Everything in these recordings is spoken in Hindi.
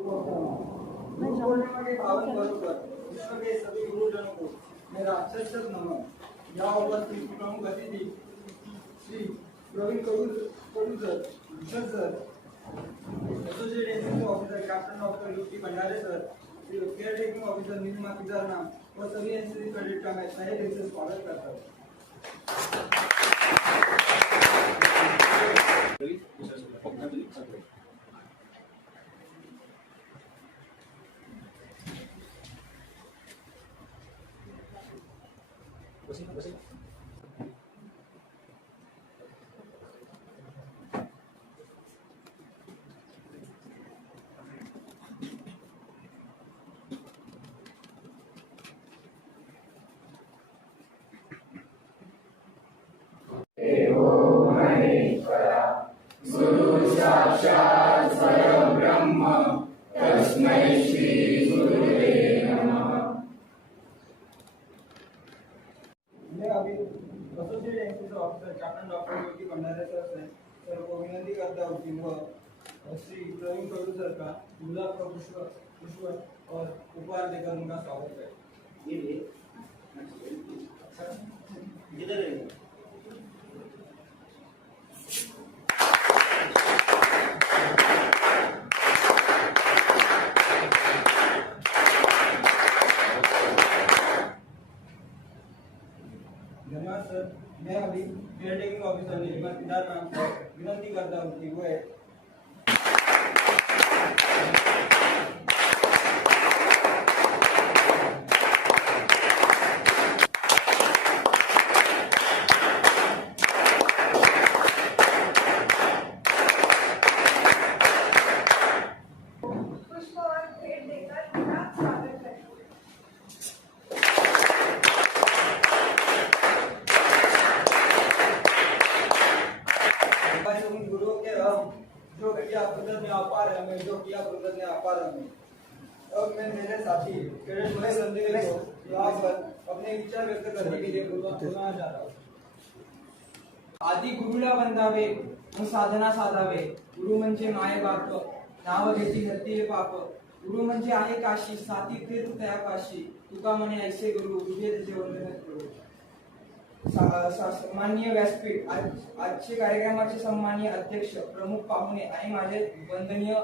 पूर्णिमा के पावन पर्व पर विश्व के सभी गुरुजनों को मेरा सशक्त नमन। यहाँ उपस्थित प्रमुख अतिथि Shri Praveen Kadu sir, Bhushan sir, associate NCC officer captain doctor Yukti Bhandare sir, caretaking officer Nilima Kijarna और सभी एनसीसी कैडेट का मैं तहे दिल से स्वागत करता हूँ। गुरु साक्षात् परब्रह्म तस्मै श्री गुरुदेव नमः। मैं अभी associate NCC officer captain doctor Yukti Bhandare sir को विनंती करता हूँ कि वह श्री प्रवीण कडू सर का गुलाब का पुष्प और उपहार देकर उनका स्वागत करें। इधर है। धन्यवाद सर। मैं अभी केयर टेकिंग ऑफिसर नीलिमा किजारना से विनंती करता हूँ कि वह पुष्प और भेंट देकर मेरा स्वागत करें। गुरु के हम जो किया कृतज्ञ अपार हमें, जो किया कृतज्ञ अपार हमें। अब मैं मेरे साथी कैडेट महेश रंधीरे को यहाँ पर अपने विचार व्यक्त करने के लिए बुलाना चाहता हूँ। आधी गुरुला वंदावे मग साधना साधावे। गुरु म्हणजे माये बाप, नाव घेती धरती पाप। गुरु म्हणजे आहे काशी, साती तीर्थ तया पाशी। तुका म्हणे ऐसे गुरु, तुझे त्याचे वंदन करू। सन्माननीय व्यासपीठ, आजचे कार्यक्रमाचे सन्माननीय अध्यक्ष, प्रमुख पाहुणे आणि माझे वंदनीय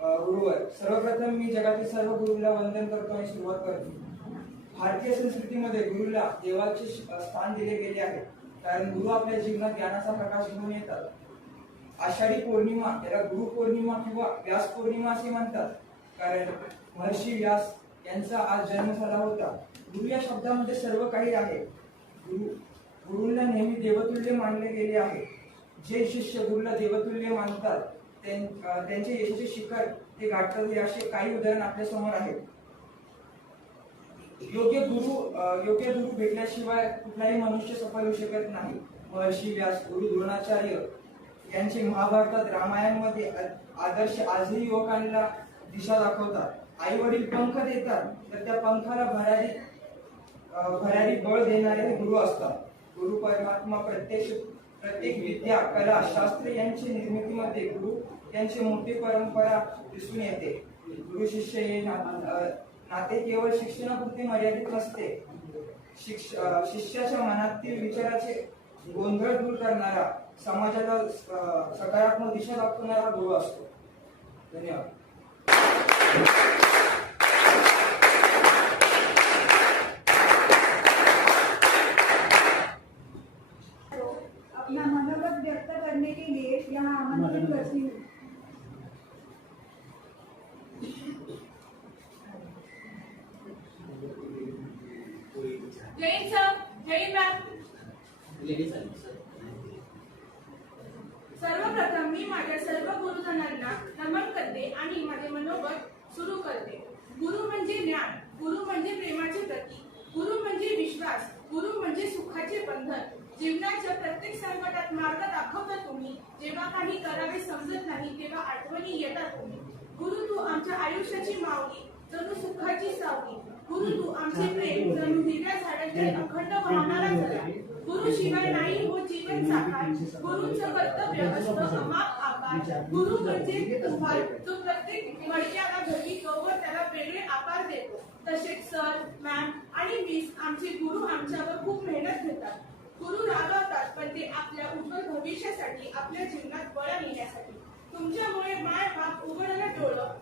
गुरुवर, सर्वप्रथम मी जगातील सर्व गुरुला वंदन करतो आणि सुरुवात करतो। भारतीय संस्कृतीमध्ये गुरुला देवाचे स्थान दिले गेले आहे, कारण गुरु आपल्या जीवनात ज्ञानाचा प्रकाश घेऊन येतात। आषाढी पौर्णिमा याला गुरु पौर्णिमा किंवा व्यास पौर्णिमा असे म्हणतात, कारण महर्षी व्यास यांचा आज जन्म झाला होता। गुरु या शब्दामध्ये सर्व काही आहे। गुरुला नेहमी देवतुल्य मानले गेले आहे। जे शिष्य गुरुला देवतुल्य मानतात त्यांचे यशाचे शिखर ते गाठतात, असे काही उदाहरण आपल्या समोर आहेत। योग्य गुरु भेटल्याशिवाय कुठलाही मनुष्य सफल होऊ शकत नाही। महर्षी व्यास, गुरु द्रोणाचार्य यांचे महाभारतात, रामायणामध्ये आदर्श आजही युवकांना दिशा दाखवतात। आई वडील पंख देतात तर त्या पंखाला भरारी बळ देणारे गुरु असतात। गुरु परमात्मा प्रत्येक विद्या, कला, शास्त्र यांची निर्मितीमध्ये गुरु यांची मोठी परंपरा दिसून येते। गुरु शिष्य हे नाते केवळ शिक्षणापुरते मर्यादित नसते। शिष्याच्या मनातील विचाराचे गोंधळ दूर करणारा, समाजाला सकारात्मक दिशा दाखवणारा गुरु असतो। धन्यवाद। अपना मनोगत व्यक्त करने के लिए यहाँ आमंत्रित करती हूँ। जय हिंद सर, जय हिंद मॅम। सर्वप्रथम मी माझ्या सर्व गुरुजनांना नमन करते आणि माझे मनोगत सुरू करते। गुरु म्हणजे ज्ञान, गुरु म्हणजे प्रेमाचे प्रतीक, गुरु म्हणजे विश्वास, गुरु म्हणजे सुखाचे बंधन। जीवनाच्या प्रत्येक संकटात मार्ग दाखवता तुम्ही, जेव्हा काही करावे समजत नाही तेव्हा आठवणी येतात तुम्ही। गुरु तू आमच्या आयुष्याची माऊली, जणू सुखाची सावली. गुरु तू आमचे प्रेम जणू हिरव्या झाडाचे अखंड वाहणारा झरा. गुरु शिवाय नाही हो जीवन साकार. गुरुंचं कर्तव्य असतं अमाप आकार. गुरु म्हणजे तुम्हाला जो प्रत्येक मडक्याला घडवितो व त्याला वेगळे आकार देतो. तसेच सर, मॅम आणि मिस आमचे गुरु आमच्यावर खूप मेहनत घेतात. गुरु राबवतात पण ते आपल्या उज्ज्वल भविष्यासाठी, आपल्या जीवनात बळ येण्यासाठी. तुमच्यामुळे माय बाप उघडलं डोळं.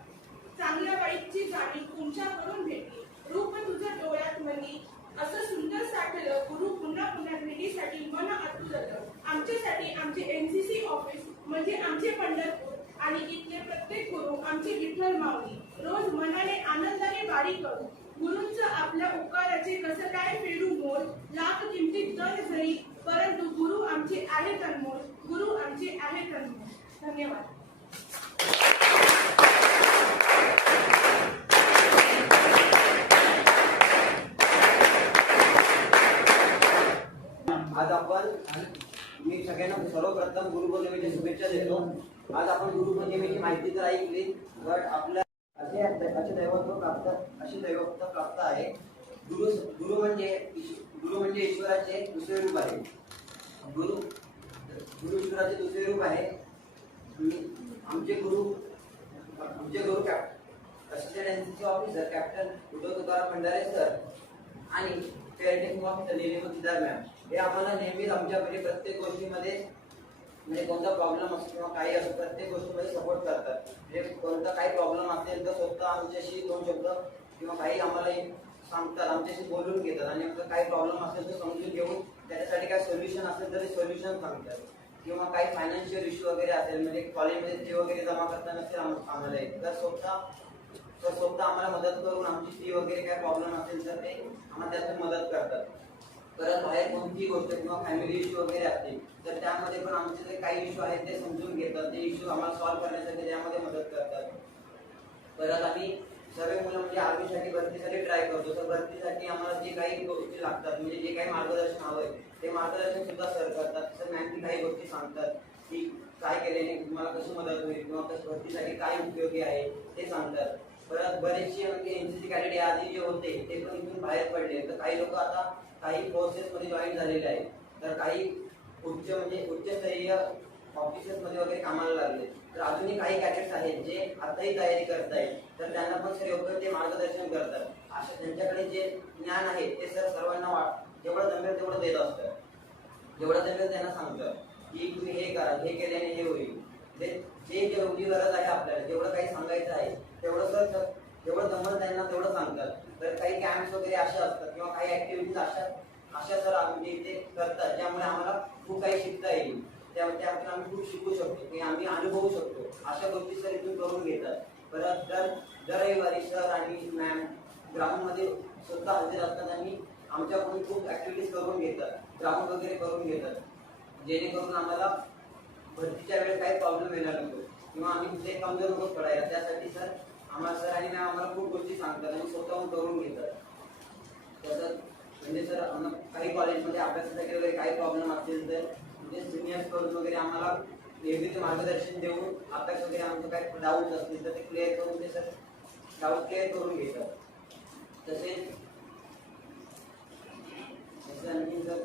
चांगल्या वाईटची जाणीव तुमच्याकडून भेटली. रूप तुझं डोळ्यात मनी असं सुंदर साठलं. गुरु पुन्हा पुन्हा भेटीसाठी मन आतुरलं. आमच्यासाठी आमचे एनसीसी ऑफिस म्हणजे आमचे पंढरपूर आणि इथले प्रत्येक गुरु आमचे विठ्ठल माऊली. रोज मनाने आनंदाने वारी करू. गुरूंचं आपल्या उपकाराचे कसं काय फेडू मोल. लाख किमतीत दर जरी परंतु गुरु आमचे आहेत अनमोल. गुरु आमचे आहेत अनमोल. धन्यवाद. आज आपण मी सगळ्यांना सर्वप्रथम गुरुपौर्णिमेच्या शुभेच्छा देतो. आज आपण गुरुपौर्णिमेची माहिती तर ऐकली, बट आपल्या असे दैवत्व प्राप्त आहे. गुरु म्हणजे ईश्वराचे दुसरे रूप आहे. गुरु ईश्वराचे दुसरे रूप आहे. आमचे गुरु assistant NCC officer captain Uddhav Tukaram भंडारे सर आणि केअरटेकिंग ऑफिसर नीलिमा केदार मॅम हे आम्हाला नेहमीच आमच्या प्रत्येक गोष्टीमध्ये म्हणजे कोणता प्रॉब्लेम असतो किंवा काही असो प्रत्येक गोष्टीमध्ये सपोर्ट करतात. म्हणजे कोणता काही प्रॉब्लेम असेल तर स्वतः आमच्याशी 2 शब्द किंवा काही आम्हाला सांगतात, आमच्याशी बोलून घेतात आणि आपलं काही प्रॉब्लेम असेल तर समजून घेऊन त्याच्यासाठी काय सोल्युशन असेल तर ते सोल्युशन सांगतात. किंवा काही फायनान्शियल इश्यू वगैरे असेल म्हणजे कॉलेजमध्ये फी वगैरे जमा करताना नसेल आम्हाला तर स्वतः आम्हाला मदत करून आमची फी वगैरे काय प्रॉब्लेम असेल तर ते आम्हाला त्यातून मदत करतात. परत बाहेर कोणतीही गोष्ट किंवा फॅमिली इश्यू वगैरे असतील तर त्यामध्ये पण आमचे जे काही इश्यू आहेत ते समजून घेतात. ते इश्यू आम्हाला सॉल्व्ह करण्यासाठी त्यामध्ये मदत करतात. परत आम्ही सर्व मुलं म्हणजे आर्मीसाठी भरतीसाठी ट्राय करतो. तर भरतीसाठी आम्हाला जे काही गोष्टी लागतात म्हणजे जे काही मार्गदर्शन हवं आहे ते मार्गदर्शन सुद्धा सर करतात. सर मॅम काही गोष्टी सांगतात की काय केल्याने तुम्हाला कशी मदत होईल किंवा भरतीसाठी काय उपयोगी आहे ते सांगतात. परत बरेचसे म्हणजे एनसीसी कॅडेट आधी जे होते ते पण इथून बाहेर पडले. तर काही लोक आता काही फोर्सेस मध्ये जॉईन झालेले आहेत. तर काही उच्चस्तरीय ऑफिसेस मध्ये वगैरे कामाला लागले. तर अजूनही काही कॅडेट्स आहेत जे आताही तयारी करत आहेत. तर त्यांना पण सर योग्य ते मार्गदर्शन करतात. अशा त्यांच्याकडे जे ज्ञान आहे ते सर सर्वांना जेवढं जमेल तेवढं देत असतं. जेवढं जमेल त्यांना सांगतात की तुम्ही हे करा, हे केल्याने हे होईल. जेवढी गरज आहे आपल्याला जेवढं काही सांगायचं आहे तेवढं सर जेवढं जमल त्यांना तेवढं सांगतात. तर काही कॅम्प्स वगैरे अशा असतात किंवा काही ऍक्टिव्हिटीज अशा सर आम्ही इथे करतात ज्यामुळे आम्हाला खूप काही शिकता येईल. त्यातून आम्ही खूप शिकू शकतो की आम्ही अनुभवू शकतो. अशा गोष्टी सर इथून करून घेतात. परत दर रविवारी सर आणि मॅम ग्राउंडमध्ये स्वतः हजर असतात आणि आमच्याकडून खूप ऍक्टिव्हिटीज करून घेतात. ग्राउंड वगैरे करून घेतात जेणेकरून आम्हाला भरतीच्या वेळेस काही प्रॉब्लेम येणार नको किंवा आम्ही कुठे कमजोर नको पडायला. त्यासाठी सर सर आणि मॅम आम्हाला खूप गोष्टी सांगतात आणि स्वतःहून करून घेतात. तसंच म्हणजे सर काही कॉलेजमध्ये अभ्यासासाठी वगैरे काही प्रॉब्लेम असेल तर म्हणजे सिनियर्स करून वगैरे आम्हाला नेहमीच मार्गदर्शन देऊन अभ्यास वगैरे आमचं काय डाऊट असतील तर ते क्लिअर करून ते सर डाऊट क्लिअर करून घेतात. तसेच आणखी सर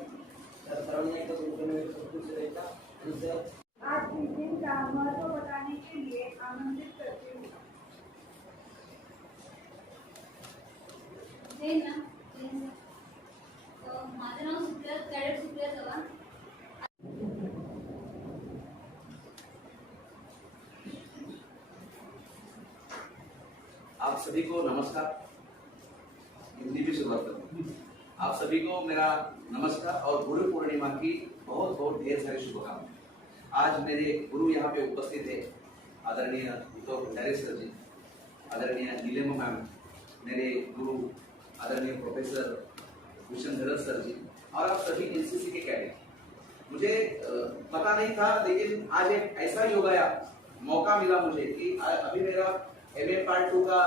सर्वांनी एकदा खूप शुभेच्छा. आणि सर आज इस दिन का महत्व बताने के लिए आमंत्रित करते हूँ. माझं नाव कैडेट सुप्रिया चव्हाण. आप सभी को नमस्कार. हिंदी भी शुरुआत करूँ. आप सभी को मेरा नमस्कार और गुरु पूर्णिमा की बहुत बहुत ढेर सारी शुभकामनाएं. आज मेरे गुरु यहाँ पे उपस्थित है आदरणीय उद्धव भंडारे सर जी, आदरणीय नीलिमा मैम, मेरे गुरु आदरणीय प्रोफेसर भूषण धरत सर जी और आप सभी एनसीसी के कैडेट. मुझे पता नहीं था लेकिन आज एक ऐसा ही हो गया, मौका मिला मुझे कि अभी मेरा MA पार्ट 2 का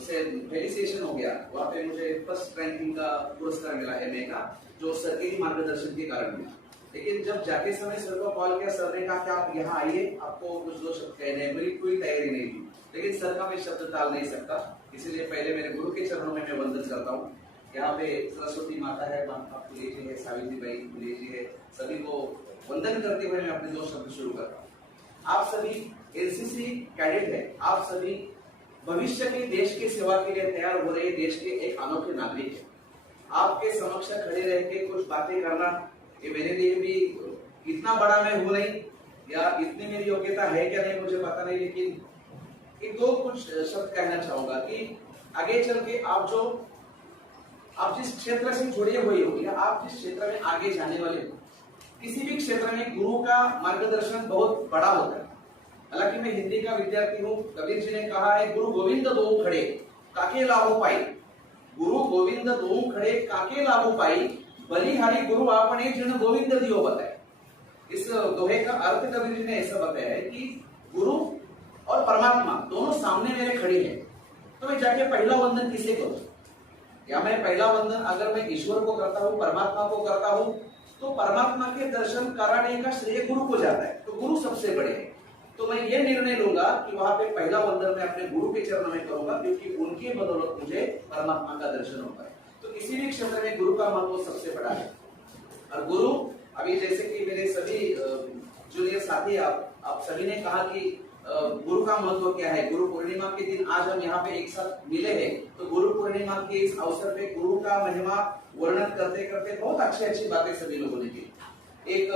से फेलिसिएशन हो गया. वहाँ पे मुझे फर्स्ट रैंकिंग का पुरस्कार मिला MA का, जो सर के ही मार्गदर्शन के कारण मिला. लेकिन जब जाके समय सर को कॉल किया, सर ने कहा कि आप यहाँ आइए, आपको कुछ 2 शब्द कहने हैं. मेरी कोई तैयारी नहीं थी. लेकिन सर का मैं शब्द टाल नहीं सकता, इसीलिए पहले मेरे गुरु के चरणों में मैं वंदन करता हूँ। यहाँ पे सरस्वती माता है, माता फुले जी है, सावित्रीबाई फुले जी है, सभी को वंदन करते हुए मैं अपने 2 शब्द शुरू करता हूँ। आप सभी एनसीसी कैडेट है, आप सभी भविष्य के देश की सेवा के लिए तैयार हो रहे देश के एक अनोखे नागरिक है। आपके समक्ष खड़े रह के कुछ बातें करना ये मेरे लिए भी इतना बड़ा मैं हूं नहीं, या इतनी मेरी योग्यता है क्या नहीं मुझे पता नहीं, लेकिन एक 2 कुछ शब्द कहना चाहूंगा कि आगे चल के आप जिस क्षेत्र से जुड़े हुए हो या आप जिस क्षेत्र में आगे जाने वाले हो, किसी भी क्षेत्र में गुरु का मार्गदर्शन बहुत बड़ा होता है। हालांकि मैं हिंदी का विद्यार्थी हूँ, कबीर जी ने कहा है गुरु गोविंद दो खड़े काके लागू पाई, गुरु गोविंद दो खड़े काके लागू पाई, बलिहारी गुरु आपने जिन गोविंद दियो बताए। इस दोहे का अर्थ कबीर जी ने ऐसा बताया है कि गुरु और परमात्मा दोनों सामने मेरे खड़े हैं, तो मैं जाके पहला वंदन किसे करूं? या मैं पहला वंदन अगर मैं ईश्वर को करता हूँ, परमात्मा को करता हूँ, तो परमात्मा के दर्शन कराने का श्रेय गुरु को जाता है, तो गुरु सबसे बड़े हैं। तो मैं ये निर्णय लूंगा कि वहां पे पहला वंदन मैं अपने गुरु के चरणों में करूंगा, क्योंकि उनकी बदौलत मुझे परमात्मा का दर्शन होता है। तो किसी भी क्षेत्र में गुरु का महत्व सबसे बड़ा है। और गुरु, अभी जैसे कि मेरे सभी जूनियर साथी आप सभी ने कहा कि गुरु का महत्व क्या है। गुरु पूर्णिमा के दिन आज हम यहाँ पे एक साथ मिले हैं, तो गुरु पूर्णिमा के इस अवसर पे गुरु का महिमा वर्णन करते करते बहुत अच्छी बातें सभी लोगों ने की। एक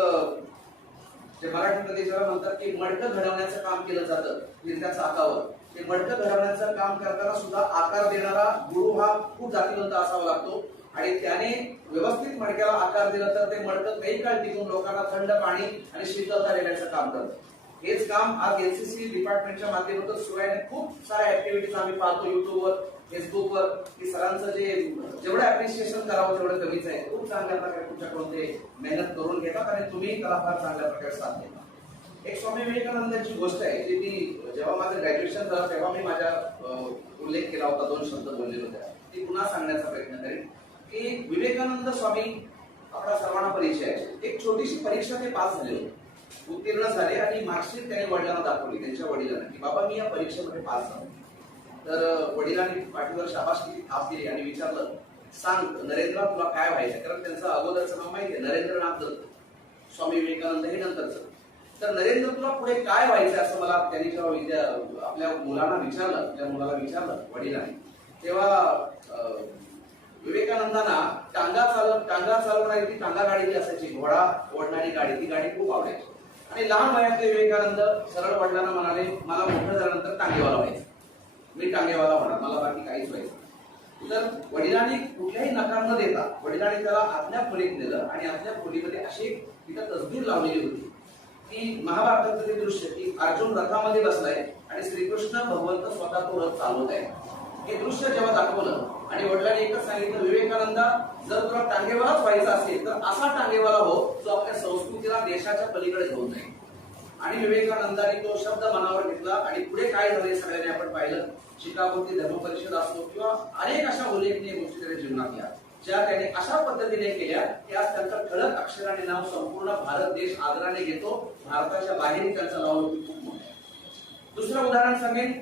जे मराठीमध्ये जेव्हा म्हणतात की मडकं घडवण्याचं काम केलं जातं फिरत्या चाकावर, ते मडकं घडवण्याचं काम करताना सुद्धा आकार देणारा गुरु हा खूप जातीवंत असावा लागतो, आणि त्याने व्यवस्थित मडक्याला आकार दिला तर ते मडकं काही काळ टिकून लोकांना थंड पाणी आणि शीतलता देण्याचं काम करतं। हेच काम आज एनसीसी डिपार्टमेंटच्या माध्यमातून सुरू आहे। खूप साऱ्या ऍक्टिव्हिटीज आम्ही पाहतो युट्यूबवर, फेसबुकवर, की सरांचं जेवढं अप्रिशिएशन करावं तेवढं कमीच आहे। खूप चांगल्या प्रकारे तुमच्याकडून ते मेहनत करून घेतात आणि तुम्ही त्याला फार चांगल्या प्रकारे साथ देता। एक स्वामी विवेकानंदांची गोष्ट आहे जी मी जेव्हा माझं ग्रॅज्युएशन झालं तेव्हा मी माझ्या उल्लेख केला होता, 2 शब्द बोललेलो होते, ती पुन्हा सांगण्याचा प्रयत्न करेन की विवेकानंद स्वामी आपला सर्वांना परिचय आहे। एक छोटीशी परीक्षा ते पास झाले होते, उत्तीर्ण झाले आणि मार्कशीट त्यांनी वडिलांना दाखवली, त्यांच्या वडिलांना, की बाबा मी या परीक्षेमध्ये पास झालो। तर वडिलांनी पाठीवर शाबासकी थाप दिली आणि विचारलं, सांग नरेंद्र तुला काय व्हायचं? कारण त्यांचं अगोदरचं नाव माहिती आहे, नरेंद्रनाथ दत्त, स्वामी विवेकानंद हे नंतरचं। तर नरेंद्र तुला पुढे काय व्हायचं असं मला त्यांनी जेव्हा आपल्या मुलांना विचारलं, आपल्या मुलाला विचारलं वडिलांनी, तेव्हा विवेकानंदांना टांगा चालवणारी ती टांगा गाडी जी असायची, घोडा ओढणारी गाडी, ती गाडी खूप आवडायची। आणि लहान वयातले विवेकानंद सरळ वडिलांना म्हणाले, मला मोठं झाल्यानंतर टांगेवाला व्हायचं, मी टांगेवाला होणार, मला बाकी काहीच व्हायचं। तर वडिलांनी कुठल्याही नकार न देता वडिलांनी त्याला आज्ञा खोलीत नेलं आणि आज्ञा खोलीमध्ये अशी तिथं तसबीर लावलेली होती की महाभारताचं ते दृश्य की अर्जुन रथामध्ये बसलाय आणि श्रीकृष्ण भगवंत स्वतः तो रथ चालवत आहे। हे दृश्य जेव्हा दाखवलं आणि वडिलांनी एकच सांगितलं, विवेकानंदा जर तुला टांगेवालाच व्हायचा असेल तर असा टांगेवाला हो जो आपल्या संस्कृतीला देशाच्या पलीकडे घेऊन जाईल। आणि विवेकानंदांनी तो शब्द मनावर घेतला आणि पुढे काय झाले सगळ्यांनी आपण पाहिलं। शिकागोची धर्म परिषद असो किंवा अनेक अशा उल्लेखनीय गोष्टी त्याच्या जीवनातल्या ज्या त्याने अशा पद्धतीने केल्या की आज त्यांचं ठळक अक्षराने नाव संपूर्ण भारत देश आदराने घेतो, भारताच्या बाहेर त्यांचं नाव खूप मोठं आहे। दुसरं उदाहरण सांगेन,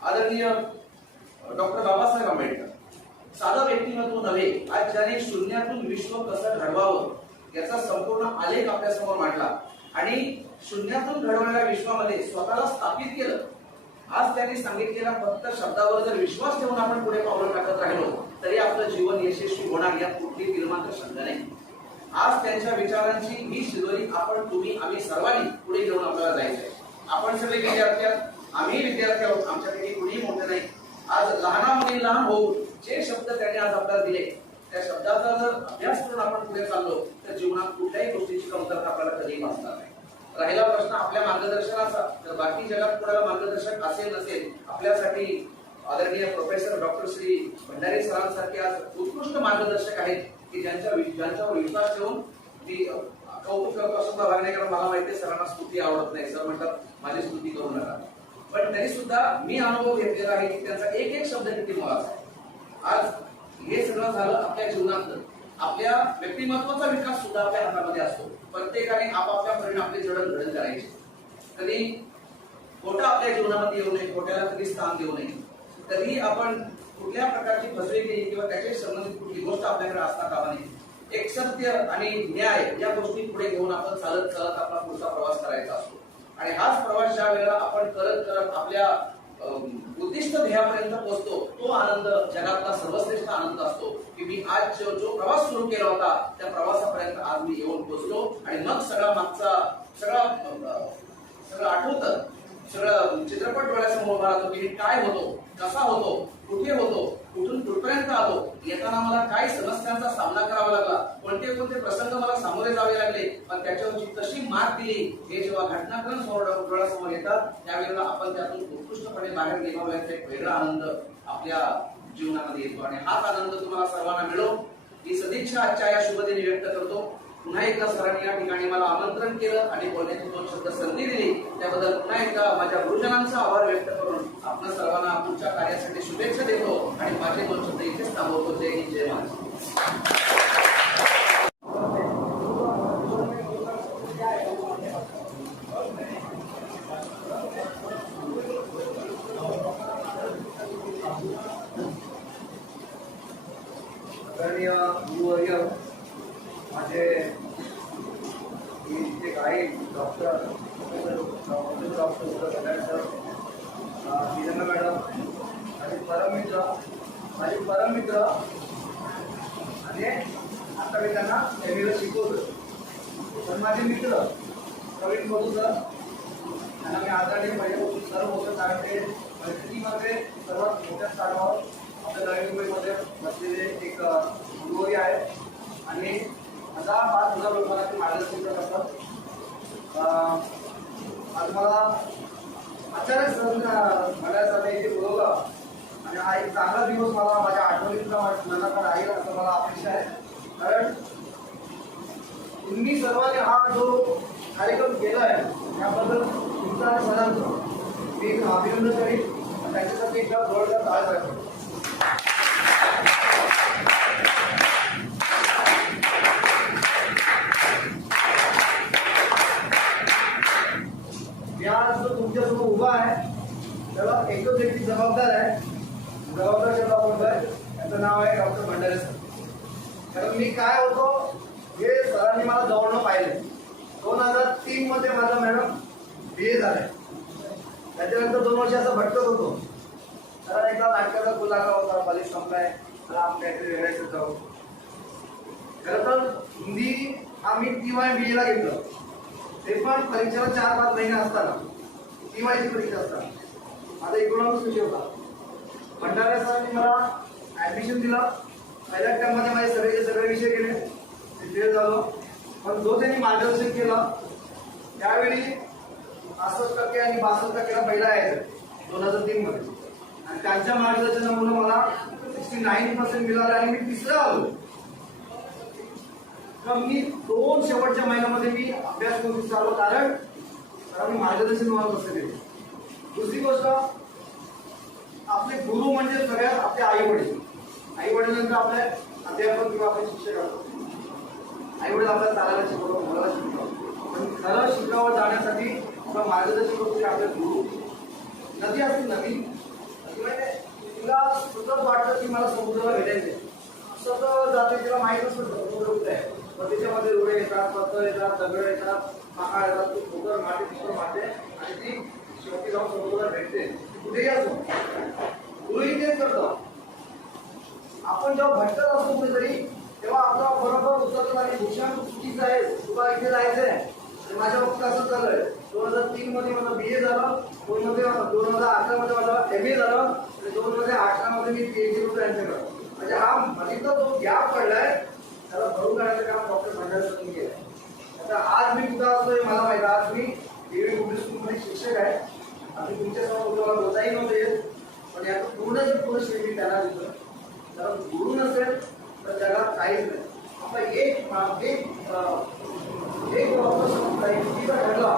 आदरणीय डॉक्टर बाबासाहेब आंबेडकर, साधं व्यक्तिमत्व नव्हे, आज ज्याने शून्यातून विश्व कसं घडवावं याचा संपूर्ण आलेख आपल्या समोर मांडला आणि शून्यातून घडवणाऱ्या विश्वामध्ये स्वतःला स्थापित केलं। आज त्यांनी सांगितलेल्या फक्त शब्दावर जर विश्वास ठेवून आपण पुढे पावलं टाकत राहिलो तरी आपलं जीवन यशस्वी होणार यात कुठली तिरमात्र शंका नाही। आज त्यांच्या विचारांची ही शिदोरी आपण, तुम्ही, आम्ही सर्वांनी पुढे घेऊन आपल्याला जायचंय। आपण सगळे विद्यार्थी आहोत, आम्ही विद्यार्थी आहोत, आमच्यापैकी कुणीही मोठे नाही। आज लहानामध्ये लहान होऊन जे शब्द त्यांनी आज आपल्याला दिले त्या शब्दाचा जर अभ्यास करून आपण पुढे चाललो तर जीवनात कुठल्याही गोष्टीची कमतरता आपल्याला कधीही भासणार नाही। राहिला प्रश्न आपल्या मार्गदर्शनाचा, तर बाकी जगात कोणाला मार्गदर्शक असेल नसेल, आपल्यासाठी आदरणीय प्रोफेसर डॉक्टर श्री भंडारे सरांसारखे आज उत्कृष्ट मार्गदर्शक आहेत की ज्यांच्यावर विश्वास ठेवून मी कौतुक करतो असं भागणे, कारण मला माहिती आहे सरांना स्तुती आवडत नाही, सर म्हणतात माझी स्तुती करू नका, पण तरी सुद्धा मी अनुभव घेतलेला आहे की त्यांचा एक एक शब्द किती मोलाचा आहे। आज हे सगळं झालं आपल्या जीवनातलं, आपल्या व्यक्तिमत्वाचा विकास सुद्धा आपल्या हातामध्ये असतो। प्रत्येकाने आपापल्या परीने आपले जडणघडण करायचे। कधी खोटं आपल्या जीवनामध्ये येऊ नये, खोट्याला कधी स्थान देऊ नये. कधी आपण कुठल्या प्रकारची फसवेगिरी किंवा त्याच्याशी संबंधित कुठली गोष्ट आपल्याकडे असता कामा नये. एक सत्य आणि न्याय या गोष्टी पुढे घेऊन आपण चालत चालत आपला पुढचा प्रवास करायचा असतो. आणि हाच प्रवास ज्या वेळेला आपण करत करत आपल्या उद्दिष्ट ध्येयापर्यंत पोहोचतो, तो आनंद जगातला सर्वश्रेष्ठ आनंद असतो की मी आज जो प्रवास सुरू केला होता त्या प्रवासापर्यंत आज मी येऊन पोहोचलो. आणि मग सगळा मागचा सगळं आठवतं, सगळं चित्रपट डोळ्यासमोर उभा राहतो की काय होतो, कसा होतो, कुठे होतो, कुठून कुठपर्यंत आलो, येताना मला काय समस्यांचा सामना करावा लागला, कोणते कोणते प्रसंग मला सामोरे जावे लागले, पण त्याच्यावरची कशी मात दिली, हे जेव्हा घटनाक्रम डोळ्यासमोर येतात त्यावेळेला आपण त्यातून उत्कृष्टपणे बाहेर निभावल्याचा एक वेगळा आनंद आपल्या जीवनामध्ये येतो. आणि हाच आनंद तुम्हाला सर्वांना मिळो ही सदिच्छा आजच्या या शुभदिनी व्यक्त करतो. पुन्हा एकदा सरांनी या ठिकाणी मला आमंत्रण केलं आणि बोलण्याची 2 शब्द संधी दिली, त्याबद्दल पुन्हा एकदा माझ्या गुरुजनांचा आभार व्यक्त करून आपण सर्वांना पुढच्या कार्यासाठी शुभेच्छा देतो आणि माझे 2 शब्द इथेच थांबवतो. जय हिंद, जय महाराष्ट्र. माझे इथे काही डॉक्टर विजय मॅडम माझे परममित्र आणि आता मी त्यांना एमएला शिकवतो. पण माझे मित्र प्रवीण बघू सर त्यांना मी आजारी पहिल्यापासून सर्व होतं, कारण ते परिस्थितीमध्ये सर्वात मोठ्या स्थानावर आपल्या नवी मुंबईमध्ये बसलेले एक गुरुवारी आहे आणि 10,000 लोकांना ते मार्गदर्शन करत असतात. आज मला अचानक सर मंडळासाठी इथे बोलवलं आणि हा एक चांगला दिवस मला माझ्या आठवणीतला मनात राहील असं मला अपेक्षा आहे. कारण तुम्ही सर्वांनी हा जो कार्यक्रम केला आहे त्याबद्दल तुमचा आणि सरांचं मी अभिनंदन करीन. त्याच्यासाठी एकदा जोरदार टाळ्या वाजवा. आज जो तुमच्यासमोर उभा आहे त्याला एकच व्यक्ती जबाबदार शब्द बोलतोय, त्याचं नाव आहे डॉक्टर भंडारे सर. कारण मी काय होतो हे सरांनी मला जवळनं पाहिलं. 2003 मध्ये माझा मॅडम BA झालाय. त्याच्यानंतर 2 वर्ष असं भटकत होतो. सर एकदा नाटकाचा फुल लागला होता, कॉलेज संपलाय, मला आपण काहीतरी वेगळ्याचं जाऊ. खरं तर हिंदी आम्ही TY BA ला घेतलं, ते पण परीक्षेला 4-5 महिने असताना TYची परीक्षा असताना. माझा इकॉनॉमिक्स विषय होता. भंडारे सरांनी मला ऍडमिशन दिला. पहिल्या टर्ममध्ये माझे सगळे विषय गेले, ते फेल झालो. पण जो त्यांनी मार्गदर्शन केलं त्यावेळी 65% आणि 62% पहिला यायचं 2003 मध्ये. आणि त्यांच्या मार्गदर्शनामुळे मला 69% मिळाले आणि मी 3रा आलो. तर मी 2 शेवटच्या महिन्यामध्ये मी अभ्यास करून चालू, कारण मी मार्गदर्शन मला कसं केलं. दुसरी गोष्ट, आपले गुरु म्हणजे सगळ्यात आपले आई वडील. आई वडिलांनंतर आपले अध्यापक किंवा आपले शिक्षक असतात. आई वडील आपल्याला चालायला शिकवतात, बोलायला शिकवतात. पण खरं शिकावं जाण्यासाठी आपण मार्गदर्शन करतो आपले गुरु. नदी असते, नदी तिला सुद्धा वाटतं की मला समुद्राला भेटायचे, सतत जाते, तिला माहीत नसतं समुद्र कुठे आहे. पण त्याच्यामध्ये रुळे येतात, पत्थर येतात, दगड येतात, माका येतात, ती ठोकर मारते आणि ती शेवटी जाऊन समुद्राला भेटते. कुठेही असो गुरुही तेच करतो. आपण जेव्हा भटकत असतो कुठेतरी तेव्हा आपला बरोबर उचलतो आणि भूषण चुकीचं आहे, तुला इथे जायचंय. आणि माझ्या बाबतीत असं झालंय. 2003 मध्ये माझं BA झालं, 2011 मध्ये माझं MA झालं आणि 2018 मध्ये मी PhD होतो यांच्याकडं. म्हणजे हा मधीचा जो गॅप पडलाय त्याला भरून काढण्याचं काम डॉक्टर भंडारे सरांनी केलंय. आता आज मी कुठं असतोय मला माहिती. आज मी DV पब्लिक स्कूलमध्ये शिक्षक आहे. आणि तुमच्यासमोर तुम्हाला बोलताही नव्हतं येत, पण याचं पूर्ण श्रेय मी त्यांना देतो. कारण गुरु नसेल तर जगात काहीच नाही. आपण एक चुकीचा घडला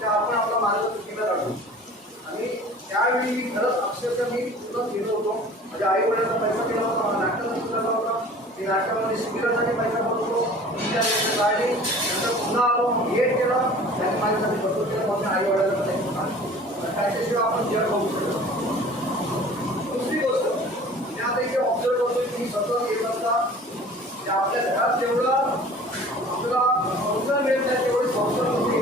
तर आपण आपला मार्ग चुकीला काढतो. आणि त्यावेळी मी खरंच अक्षरशः मी तुझं गेलो होतो. माझ्या आई वडिलांचा पैसा केला होता, नाटकाचा केला होता, मी नाटकामध्ये शिबिरासाठी पैसा करत होतो. काढली, नंतर पुन्हा आलो, गेट केला, त्यांनी माझ्यासाठी बसवून केलं. मग आई वडिलांचा त्याच्याशिवाय आपण जग होऊ शकतो. दुसरी गोष्ट मी आता इथे ऑब्झर्व करतोय तुम्ही सतत येत असता की आपल्या घरात जेवढं आपल्याला संसार मिळत नाही तेवढे संसार होते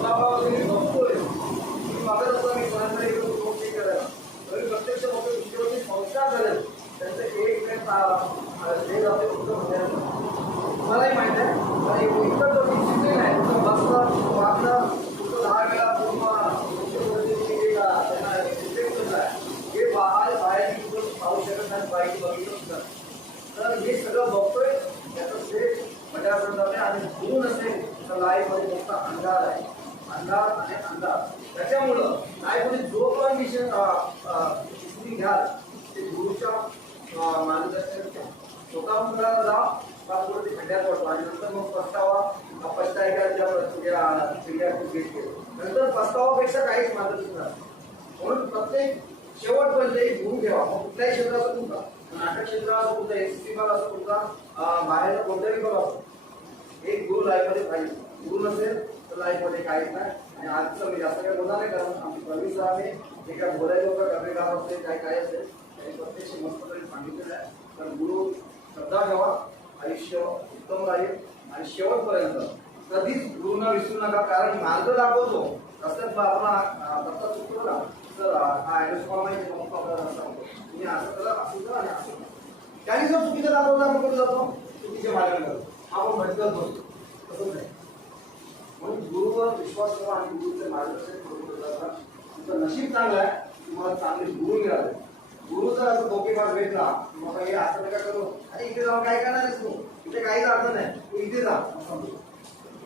तुम्ही बघतोय तुम्ही मागत असता मी सणांकडे येऊन गोष्टी करायला तरी प्रत्यक्ष मोठे दुसऱ्यावरती संस्कार झाले त्यांचं एक हे जाते तुमचं म्हणजे मलाही माहित आहे आणि इतकं जो डिसिप्लिन आहे तुमचं बसणं वागणं तुमचं 10 वेळा त्यांना रिस्पेक्ट आहे हे बाहेर कुठं पाहू शकत नाही बाहेर बघितलंच नाही. तर हे सगळं बघतोय त्याचं श्रेय माझ्याकडे जाते आणि गुरु नसेल तर लाईफमध्ये मोठा अंधार आहे. अंधार आणि अंधार त्याच्यामुळं लाईफमध्ये जो पण विषय तुम्ही घ्याल ते गुरुच्या मार्गदर्शन स्वतः मुलाला जा पुढे ते खड्ड्यात पडतो आणि नंतर मग नंतर पस्तावापेक्षा काहीच मार्गदर्शन नसतं. म्हणून प्रत्येक शेवटपर्यंत एक गुरु घ्यावा. मग कुठल्याही क्षेत्रात असो तुमचा नाटक क्षेत्रात असो तुमचा एसटी भाग असो तुमचा बाहेरचा कोणताही भाग असो एक गुरु लाईफमध्ये पाहिजे. गुरु नसेल तर लाईफमध्ये काहीच नाही. आणि आजचं मी जास्त काय बोलणार नाही कारण आमची प्रवीण साहेब हे काय बोलायचं होतं कमी काम असेल काय असेल त्यांनी प्रत्यक्ष मस्तपणे सांगितलेलं आहे. तर गुरु श्रद्धा ठेवा आयुष्य उत्तम राहील आणि शेवटपर्यंत कधीच गुरुंना विसरू नका कारण मार्ग दाखवतो रस्त्यात आपण रस्ता चुकलो ना तर हा ऍडोस्कॉल माहिती आपल्याला रस्ता होतो तुम्ही असं करा असं करा आणि असं करा. त्यांनी जर चुकीचं दाखवतो आपण कुठे जातो चुकीच्या मार्गाने करतो आपण भटकत बसतो तसंच नाही. म्हणून गुरुवर विश्वास ठेवा आणि गुरुचं मार्गदर्शन करून तुमचं नशीब चांगलं आहे तुम्हाला चांगले गुरु मिळाले. गुरु जर असं धोकेबाज भेटला मग हे असं नका करू आणि इथे जाऊन काय करणारच तू इथे काहीच अर्थ नाही तू इथे जा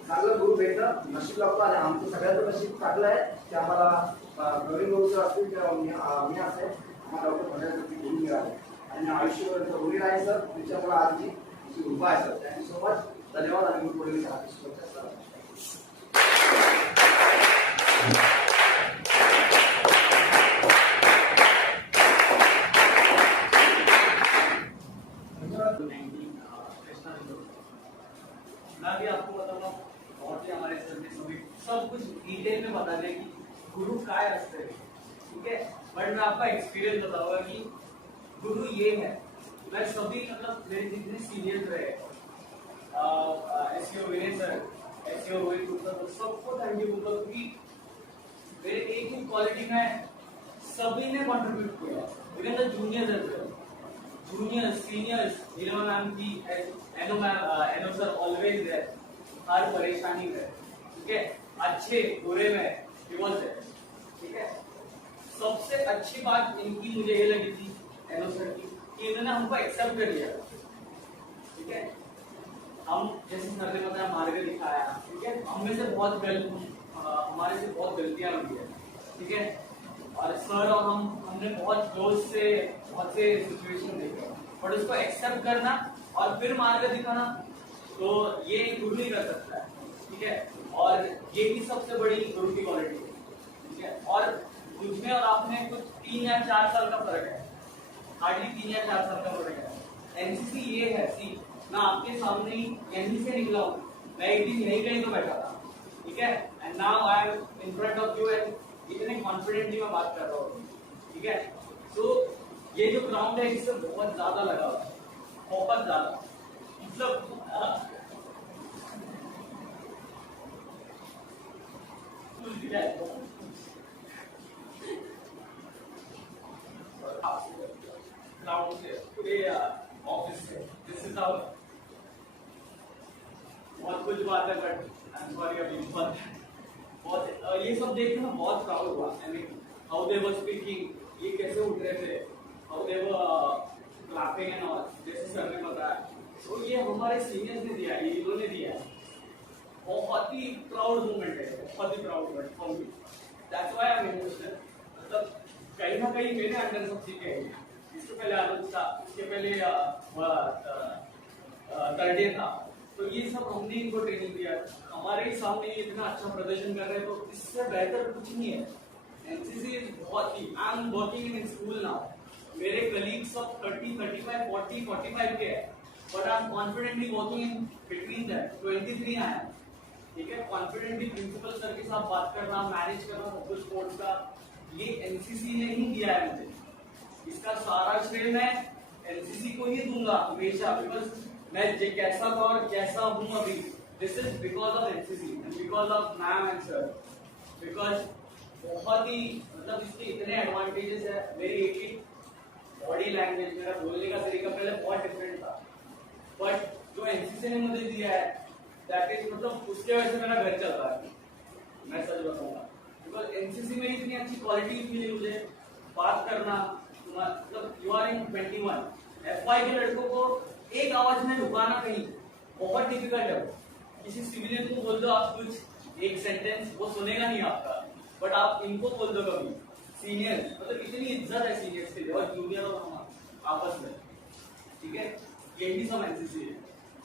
चांगलं गुरु भेटणं नशीब लागतो. आणि आमचं सगळ्यांचं नशीब चांगलं आहे की आम्हाला प्रवीण गुरुचं असतील किंवा मी असेल आम्हाला डॉक्टर म्हणण्यासाठी गुरु मिळाले आणि आयुष्यभर गुरु आहे सर तुमच्यामुळे आजची कृपा आहे सर. Thank you so much. धन्यवाद. आणि मी पुढे सर मैं भी आपको बताऊंगा बहुत ही हमारे सर ने सब कुछ डिटेल में बता दें कि गुरु काय असते हैं. ठीक है बट मैं आपका एक्सपीरियंस बताऊंगा कि गुरु ये है. मैं सभी मतलब मेरे जितने सीनियर्स रहे एसईओ विनय सर एसईओ रोहित गुप्ता सबको थैंक यू बोलता हूँ कि मेरे एक ही क्वालिटी में सभी ने कंट्रीब्यूट किया. Even the juniors seniors Neelam ma'am की एनो सर ऑलवेज देयर हर परेशानी में. ठीक है अच्छे बुरे में ही वाज देयर. ठीक है सबसे अच्छी बात इनकी मुझे ये लगी थी एनो सर की कि इन्होंने हमको एक्सेप्ट कर लिया. ठीक है हम जैसे सर ने बताया मार्ग दिखाया. ठीक है हमें से बहुत हमारे से बहुत गलतियां हुई है. ठीक है और सर और हमने बहुत क्लोज से बहुत से सिचुएशन देखे बट उसको एक्सेप्ट करना और फिर मार्ग दिखाना तो ये गुरु नहीं कर सकता है. ठीक है और ये भी सबसे बड़ी गुरु की क्वालिटी है. ठीक है और मुझमें और आप में कुछ 3 या 4 साल का फर्क है. हार्डली 3 या 4 साल का फर्क है. एनसीसी ये है सी मैं आपके सामने ही यहीं से निकला हूँ. मैं एक दिन यहीं कहीं तो बैठा था. ठीक है and now I am in front of you and इतने कॉन्फिडेंटली मैं बात कर रहा हूँ. ठीक है तो ये जो ग्राउंड है इससे बहुत ज्यादा लगा हुआ है. बहुत ज्यादा मतलब ग्राउंड से पूरे ऑफिस से दिस इज आवर बहुत कुछ बात है बट आई एम सॉरी अभी बहुत ये सब देख के मैं बहुत प्राउड हुआ. I mean how they were speaking ये कैसे उठ रहे थे how they were clapping and all जैसे सर ने बताया. तो ये हमारे सीनियर्स ने दिया ये इन्होंने दिया है. बहुत ही प्राउड मोमेंट है. बहुत ही proud moment for me. That's why I am emotional. मतलब कहीं ना कहीं मेरे अंदर सब चीजें हैं. इसके पहले आदत था इसके पहले थर्ड डे था तो ये सब हमने इनको ट्रेनिंग दिया. हमारे ही सामने ये इतना अच्छा प्रदर्शन कर रहे हैं तो इससे बेहतर कुछ नहीं है. एनसीसी इज बहुत ही I am working in school now. मेरे कलीग्स सब 30, 35, 40, 45 के हैं but I am confidently working in between that 23 I am. ठीक है कॉन्फिडेंटली प्रिंसिपल सर के साथ बात करना मैनेज करना सब कुछ स्पोर्ट्स का ये एनसीसी ने ही दिया है मुझे। इसका सारा श्रेय मैं एनसीसी को ही दूंगा हमेशा, बिकॉज मैं कैसा था और कैसा हूं अभी, this is because of NCC and because of ma'am and sir. Because बहुत ही मतलब इसके इतने एडवांटेजेस है। मेरी एक बॉडी लैंग्वेज, मेरा बोलने का तरीका पहले बहुत डिफरेंट था, बट जो एनसीसी ने मुझे दिया है दैट इज मतलब उसके वजह से मेरा घर चल रहा है, मैं सच बताऊंगा। बिकॉज एनसीसी में इतनी अच्छी क्वालिटीज मिली मुझे, बात करना, मतलब यू आर इन 21, एफवाई के लड़कों को एक आवाज में रुकाना कहीं बहुत डिफिकल्ट है। किसी सिविलियन को बोल दो आप कुछ एक सेंटेंस, वो सुनेगा नहीं आपका, बट आप इनको बोल दो कभी सीनियर, मतलब इतनी इज्जत है सीनियर्स के लिए और जूनियर और हम आपस में, ठीक है। यही सब एनसीसी है।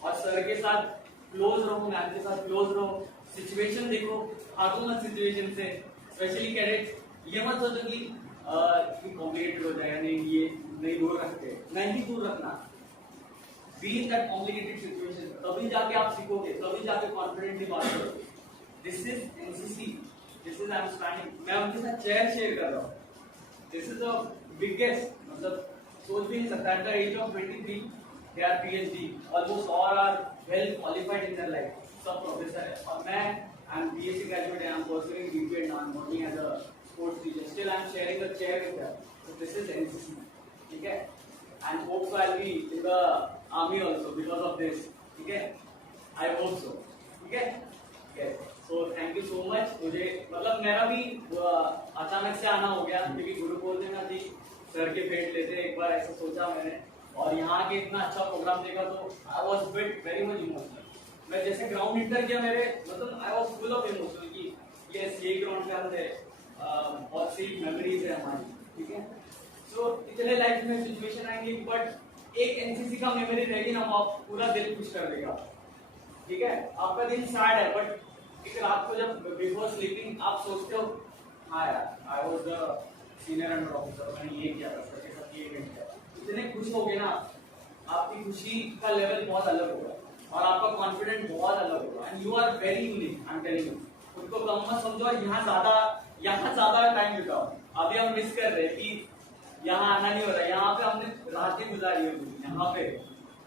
और सर के साथ क्लोज रहो, मैम के साथ क्लोज रहो, सिचुएशन देखो, भागो मत सिचुएशन से। स्पेशली कैडेट्स ये मत सोचो कि कॉम्प्लिकेटेड हो जाएगा, नहीं ये नहीं दूर रखते, नहीं दूर रखना। Be in that complicated situation, तभी जाके आप सीखोगे, तभी जाके कॉन्फिडेंटली बात करोगे। This is NCC, this is I am standing, मैं उनके साथ चेयर शेयर कर रहा हूँ। दिस इज द बिगेस्ट, मतलब सोच भी नहीं सकता, at the age of 23 they are PhD, almost all are well qualified in their life, सब प्रोफेसर है। और मैं I am BSc graduate, I am pursuing BPed now, working as a sports teacher, still I am sharing a chair with them. So this is NCC, ठीक है। And hope so I will be in the army also because of this, ठीक है, आई होप सो, ठीक है। So thank you so much. मुझे मतलब मेरा भी अचानक से आना हो गया, क्योंकि गुरु पूर्णिमा थी, सर के भेंट लेते एक बार ऐसा सोचा मैंने, और यहाँ के इतना अच्छा प्रोग्राम देखा तो I was bit very much emotional. मैं जैसे ग्राउंड इंटर किया मेरे, मतलब I was full of emotional कि यस ये ग्राउंड पे हम थे, बहुत सी मेमोरीज है हमारी, ठीक है। सो इतने लाइफ में सिचुएशन आएंगे, बट एक एनसीसी का मेमोरी रहेगी ना, आप पूरा दिल खुश कर देगा, ठीक है। आपका दिन सैड है, बट एक रात को जब बिफोर स्लीपिंग आप सोचते हो, हाँ यार I was the senior under officer, मैंने ये किया था, सर के साथ ये इवेंट किया, इतने खुश हो गए ना, आपकी खुशी का लेवल बहुत अलग होगा और आपका कॉन्फिडेंस बहुत अलग होगा। And you are very unique, I am telling you. खुद को कम मत समझो और यहाँ ज्यादा टाइम बिताओ। अभी हम मिस कर रहे हैं कि यहाँ आना नहीं हो रहा है, यहाँ पे हमने रातें गुजारी होगी, यहाँ पे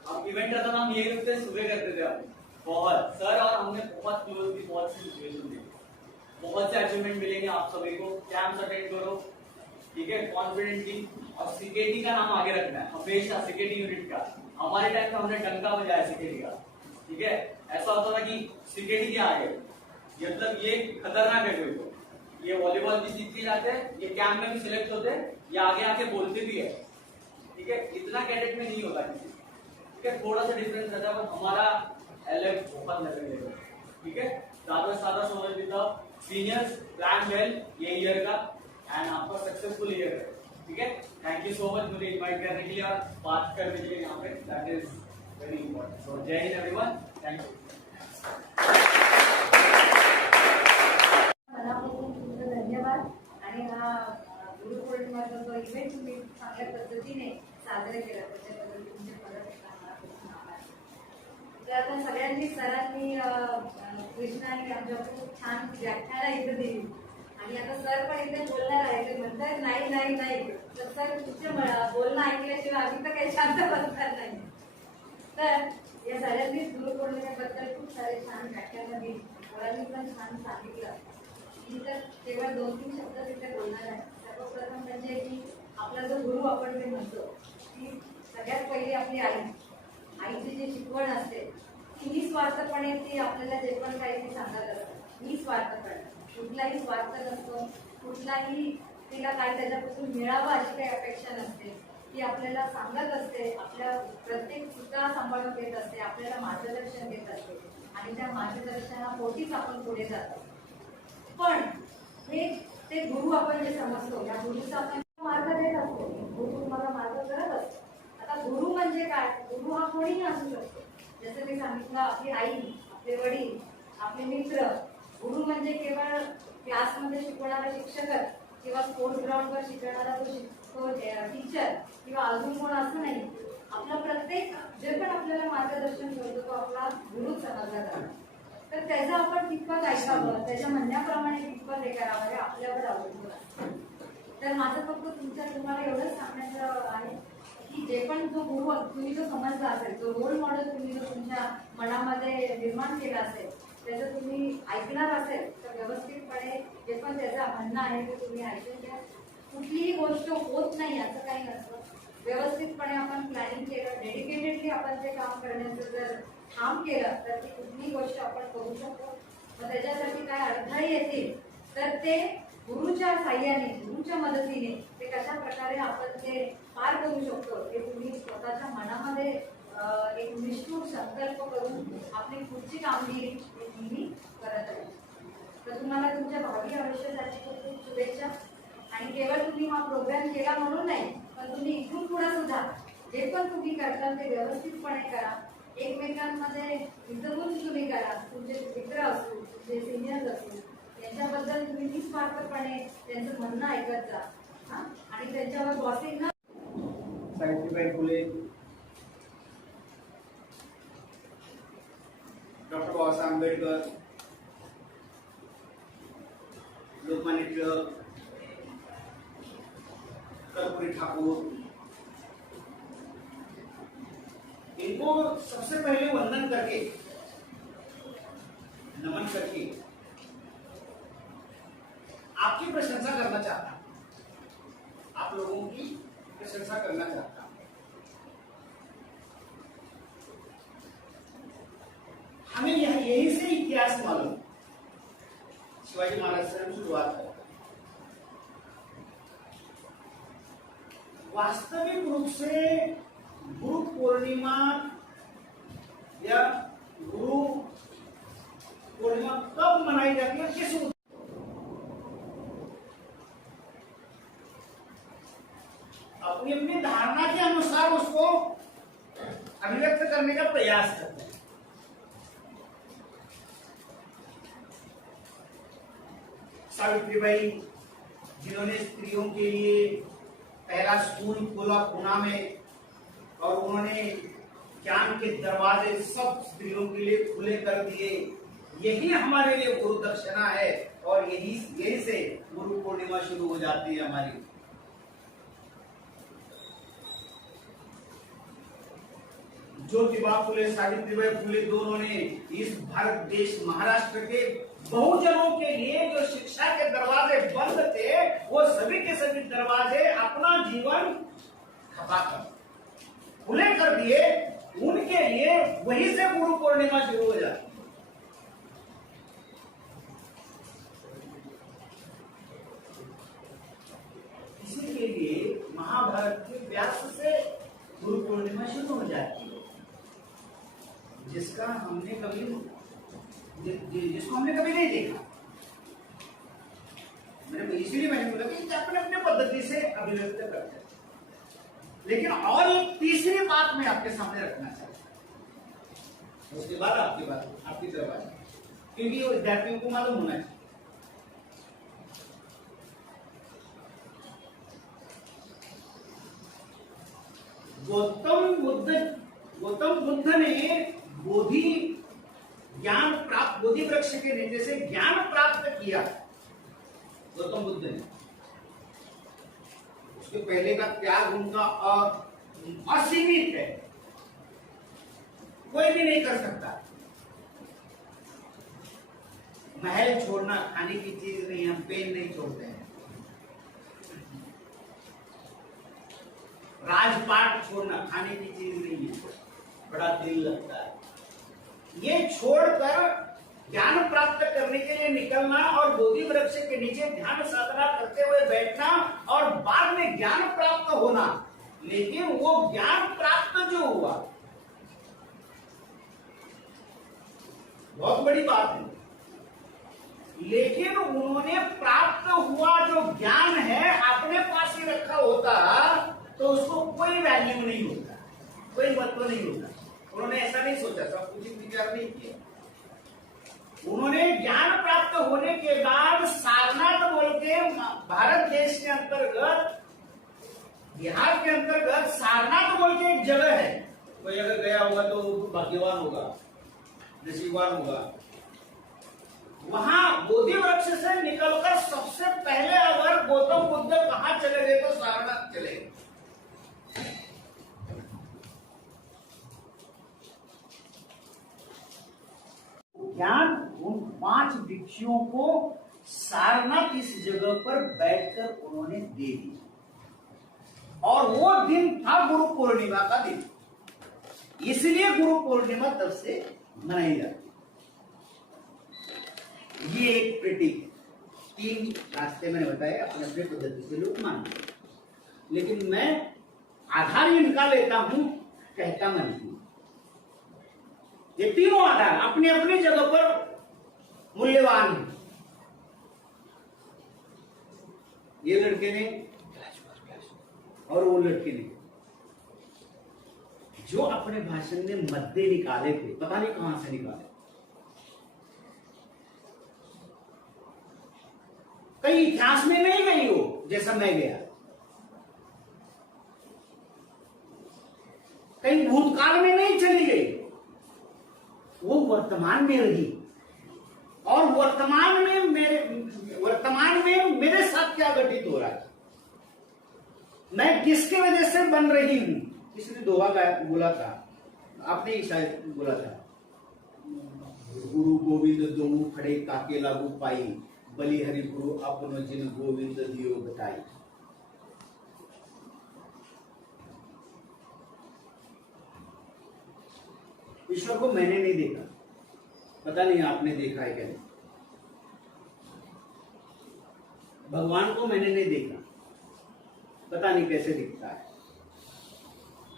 हम इवेंट रहता था, हम यही रुकते सुबह करते थे। हम बहुत सर और हमने बहुत क्लोज थी, बहुत सी सिचुएशन थी, बहुत से अचीवमेंट मिलेंगे आप सभी को। कैंप्स अटेंड करो, ठीक है, कॉन्फिडेंटली। और सीकेटी का नाम आगे रखना है हमेशा, सीकेटी यूनिट का। हमारे टाइम पे हमने डंका बजाया सीकेटी का, ठीक है। ऐसा होता था कि सीकेटी के आगे, मतलब ये खतरनाक है कोई को, ये वॉलीबॉल भी सीख के जाते हैं, ये कैंप में भी सिलेक्ट होते हैं, ये आगे आके बोलते भी है, ठीक है। इतना कैडेट में नहीं होता किसी, ठीक है, थोड़ा सा डिफरेंस रहता है, पर हमारा अलग बहुत लगेगा, ठीक है। ज्यादा सादा समझ लेता, सीनियर्स प्लान वेल ये ईयर का, एंड आपका सक्सेसफुल ईयर है, ठीक है। थैंक यू सो मच मुझे इनवाइट करने के लिए और बात करने के लिए यहाँ पे, दैट इज वेरी इंपॉर्टेंट। सो जय हिंद एवरीवन, थैंक यू। मनापासून तुमचं धन्यवाद। आणि हा गुरुपौर्णिमेचा जो इव्हेंट तुम्ही चांगल्या पद्धतीने साजरे केला त्याच्याबद्दल तुमचे परत मनापासून आभार। तर आता सगळ्यांनी सरांनी कृष्णाने आमच्याकडे खूप छान व्याख्यानं इथं दिली आणि आता सर पण इथे बोलणार आहे, ते म्हणतात नाही नाही नाही, तर सर तुमचं बोलणं ऐकल्याशिवाय आम्ही तर काही शांत बसणार नाही। तर या सगळ्यांनी गुरुपौर्णिमेबद्दल खूप सारे छान व्याख्यानं दिली, सरांनी पण छान सांगितलं। मी तर केवळ 2-3 शब्द तिथे बोलणार आहे। सर्वप्रथम म्हणजे की आपला जो गुरु आपण जे म्हणतो, की सगळ्यात पहिली आपली आई, आईची जी शिकवण असते ती निस्वार्थपणे ती आपल्याला जे पण काही ती सांगत असते, निस्वार्थपणे, कुठलाही स्वार्थ नसतो, कुठलाही तिला काय त्याच्यापासून मिळावं अशी काही अपेक्षा नसते। ती आपल्याला सांगत असते, आपल्या प्रत्येक चुका सांभाळून घेत असते, आपल्याला मार्गदर्शन देत असते आणि त्या मार्गदर्शनापोटीच आपण पुढे जातो। पण हे ते गुरु आपण जे समजतो, या गुरुचा आपण मार्ग देत असतो, गुरु तुम्हाला मार्ग करत असतो। आता गुरु म्हणजे काय? गुरु हा कोणीही असू शकतो, जसं मी सांगितलं, आपली आई, आपले वडील, आपले मित्र। गुरु म्हणजे केवळ क्लासमध्ये शिकवणारा शिक्षकच किंवा स्पोर्ट्स ग्राउंडवर शिकवणारा तो टीचर किंवा अजून कोण असं नाही। आपला प्रत्येक जे पण आपल्याला मार्गदर्शन करतो तो आपला गुरु समजला जातो। तर त्याचं आपण कितपत ऐकावं, त्याच्या म्हणण्याप्रमाणे कितपत हे करावं हे आपल्यावर अवलंबून आहे। तर माझं फक्त तुम्हाला एवढंच सांगण्याचं आहे की जे पण जो गुरु तुम्ही जो समजला असेल, जो रोल मॉडेल तुम्ही जो तुमच्या मनामध्ये निर्माण केला असेल, त्याचं तुम्ही ऐकणार असेल तर व्यवस्थितपणे जे पण त्याचं म्हणणं आहे ते तुम्ही ऐकून घ्या. कुठलीही गोष्ट होत नाही असं काही नसतं. व्यवस्थितपणे आपण प्लॅनिंग केलं, डेडिकेटेडली आपण ते काम करण्याचं जर ठाम केलं तर ती कुठलीही गोष्ट आपण करू शकतो. मग त्याच्यासाठी काय अडथळे येतील तर ते गुरुच्या साह्याने, गुरुच्या मदतीने ते कशा प्रकारे आपण ते पार करू शकतो हे तुम्ही स्वतःच्या मनामध्ये एक निष्ठुर संकल्प करून आपली पुढची कामगिरी नेहमी करत आहे. तर तुम्हाला तुमच्या भावी आयुष्यासाठी खूप खूप शुभेच्छा. आणि केवळ तुम्ही हा प्रोग्राम केला म्हणून नाही, पण तुम्ही इथून पुढे सुद्धा जे पण तुम्ही करता ते व्यवस्थितपणे करा. एकमेकांमध्ये विजबून तुम्ही करा. तुमचे मित्र असू, तुमचे सिनियर्स असू, त्यांच्याबद्दल तुम्ही निस्वार्थपणे त्यांचं म्हणणं ऐकत जा. आणि त्यांच्यावर बॉसिंग न सावित्रीबाई फुले, डॉक्टर बाबासाहेब आंबेडकर, लोकमान्य टिळक, कर्पूरी ठाकुर, इनको सबसे पहले वंदन करके, नमन करके आपकी प्रशंसा करना चाहता हूं, आप लोगों की प्रशंसा करना चाहता हूं। हमें यही से इतिहास मालूम, शिवाजी महाराज से हम शुरुआत करते हैं। वास्तविक रूप से गुरु पूर्णिमा या गुरु पूर्णिमा कब मनाई जाती है, किस अपनी अपनी धारणा के अनुसार उसको अभिव्यक्त करने का प्रयास करते हैं। सावित्रीबाई जिन्होंने स्त्रियों के लिए पहला स्कूल खोला पूना में, और उन्होंने ज्ञान के दरवाजे सब स्त्रियों के लिए खुले कर दिए, यही हमारे लिए गुरु दक्षिणा है। और यही से गुरु पूर्णिमा शुरू हो जाती है हमारी। ज्योतिबा फुले, सावित्रीबाई फुले दोनों ने इस भारत देश महाराष्ट्र के बहुजनों के लिए जो शिक्षा के दरवाजे बंद थे, वो सभी के सभी दरवाजे अपना जीवन खपाकर खुले कर दिए। उनके लिए वहीं से गुरु पूर्णिमा शुरू हो जाती है। इसी के लिए महाभारत के व्यास से गुरु पूर्णिमा शुरू हो जाती है, जिसको हमने कभी नहीं देखा। इसीलिए मैंने बोला कि अपने अपने पद्धति से अभिव्यक्त करते हैं। लेकिन और एक तीसरी बात मैं आपके सामने रखना चाहता हूं, उसके बाद आपकी तरफ आ जाए, क्योंकि वो विद्यार्थियों को मालूम होना चाहिए। गौतम बुद्ध ने बोधि वृक्ष के नीचे से ज्ञान प्राप्त किया। गौतम बुद्ध ने, उसके पहले का त्याग उनका असीमित है, कोई भी नहीं कर सकता। महल छोड़ना खाने की चीज नहीं, हम पेन नहीं छोड़ते हैं। राजपाट छोड़ना खाने की चीज नहीं है, बड़ा दिल लगता है। ये छोड़कर ज्ञान प्राप्त करने के लिए निकलना और बोधि वृक्ष के नीचे ध्यान साधना करते हुए बैठना और बाद में ज्ञान प्राप्त होना। लेकिन वो ज्ञान प्राप्त जो हुआ बहुत बड़ी बात है, लेकिन उन्होंने प्राप्त हुआ जो ज्ञान है अपने पास ही रखा होता तो उसको कोई वैल्यू नहीं होता, कोई महत्व नहीं होता। उन्होंने ऐसा नहीं सोचा, सब कुछ विचार नहीं किया। उन्होंने ज्ञान प्राप्त होने के बाद सारनाथ बोल के भारत देश के अंतर्गत, बिहार के अंतर्गत सारनाथ बोल के एक जगह है। कोई अगर गया होगा तो भाग्यवान होगा, नसीबवान होगा। वहां बोधि वृक्ष से निकलकर सबसे पहले अगर गौतम बुद्ध कहां चले गए तो सारनाथ चले गए। ज्ञान उन 5 भिक्षुओं को सारनाथ इस जगह पर बैठकर उन्होंने दे दिया और वो दिन था गुरु पूर्णिमा का दिन। इसलिए गुरु पूर्णिमा तब से मनाई जाती। ये एक प्रतीक है। 3 रास्ते मैंने बताए, अपने अपने पद्धति से लोग मानते हैं, लेकिन मैं आधार इनका लेता हूं, कहता मैं नहीं। ये तीनों आधार अपनी अपनी जगह पर मूल्यवान है। ये लड़के ने और वो लड़के ने जो अपने भाषण में मद्दे निकाले थे, पता नहीं कहां से निकाले, कहीं इतिहास में नहीं गई हो जैसा मैं गया, कहीं भूतकाल में नहीं चली गई, वो वर्तमान में रही। और वर्तमान में मेरे साथ क्या घटित हो रहा है, मैं किसके वजह से बन रही हूं। किसी ने दोहा बोला था, आपने ही शायद बोला था, गुरु गोविंद दोऊ खड़े काके लागू पाई, बलि हरि गुरु अपनो जिन गोविंद दियो बताई। ईश्वर को मैंने नहीं देखा, पता नहीं आपने देखा है क्या नहीं। भगवान को मैंने नहीं देखा, पता नहीं कैसे दिखता है।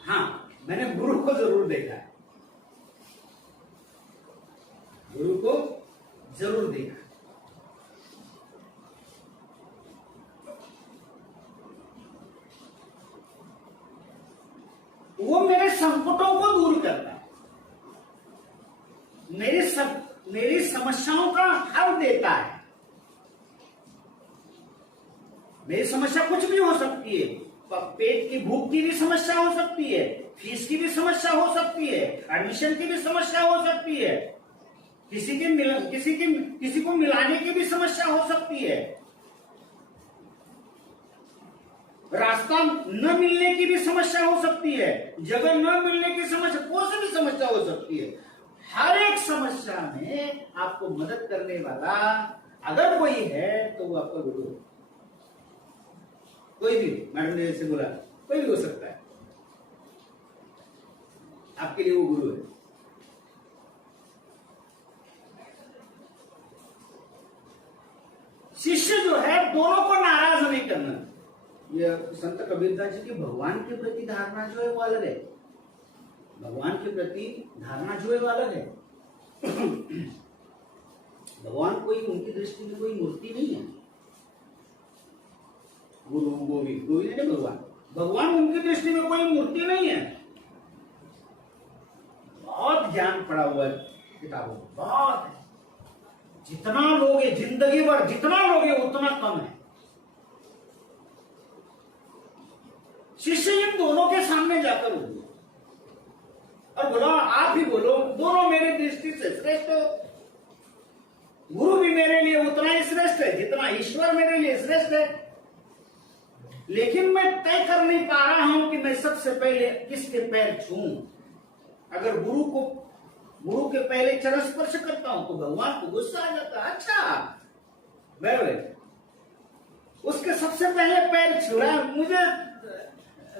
हाँ, मैंने गुरु को जरूर देखा है, गुरु को जरूर देखा। वो मेरे संकटों को दूर करता है, मेरी समस्याओं का हल देता है। मेरी समस्या कुछ भी हो सकती है, पेट की भूख की भी समस्या हो सकती है, फीस की भी समस्या हो सकती है, एडमिशन की भी समस्या हो सकती है, किसी को मिलाने की भी समस्या हो सकती है, रास्ता न मिलने की भी समस्या हो सकती है, जगह न मिलने की समस्या, कोई सी भी समस्या हो सकती है। हर एक समस्या में आपको मदद करने वाला अगर कोई है तो वो आपका गुरु है। कोई भी, मैडम ने जैसे बोला, कोई भी हो सकता है, आपके लिए वो गुरु है। शिष्य जो है, दोनों को नाराज नहीं करना। यह संत कबीरदास जी की भगवान के प्रति धारणा जो है वो अलग है। भगवान के प्रति धारणा जो है वो अलग है। भगवान कोई, उनकी दृष्टि में कोई मूर्ति नहीं है। गुरु गोविंद है भगवान उनकी दृष्टि में कोई मूर्ति नहीं है। बहुत ज्ञान पड़ा हुआ है किताबों में, बहुत है। जितना लोगे जिंदगी भर, जितना लोगे उतना कम है। शिष्य इन दोनों के सामने जाकर बोलो और बोलो, आप ही बोलो, दोनों मेरी दृष्टि से श्रेष्ठ हो। गुरु भी मेरे लिए उतना ही श्रेष्ठ है जितना ईश्वर मेरे लिए श्रेष्ठ है। लेकिन मैं तय कर नहीं पा रहा हूं कि मैं सबसे पहले किसके पैर छूऊं। अगर गुरु के पहले चरण स्पर्श करता हूं तो भगवान को गुस्सा आ जाता है। अच्छा, उसके सबसे पहले पैर छुड़ा, मुझे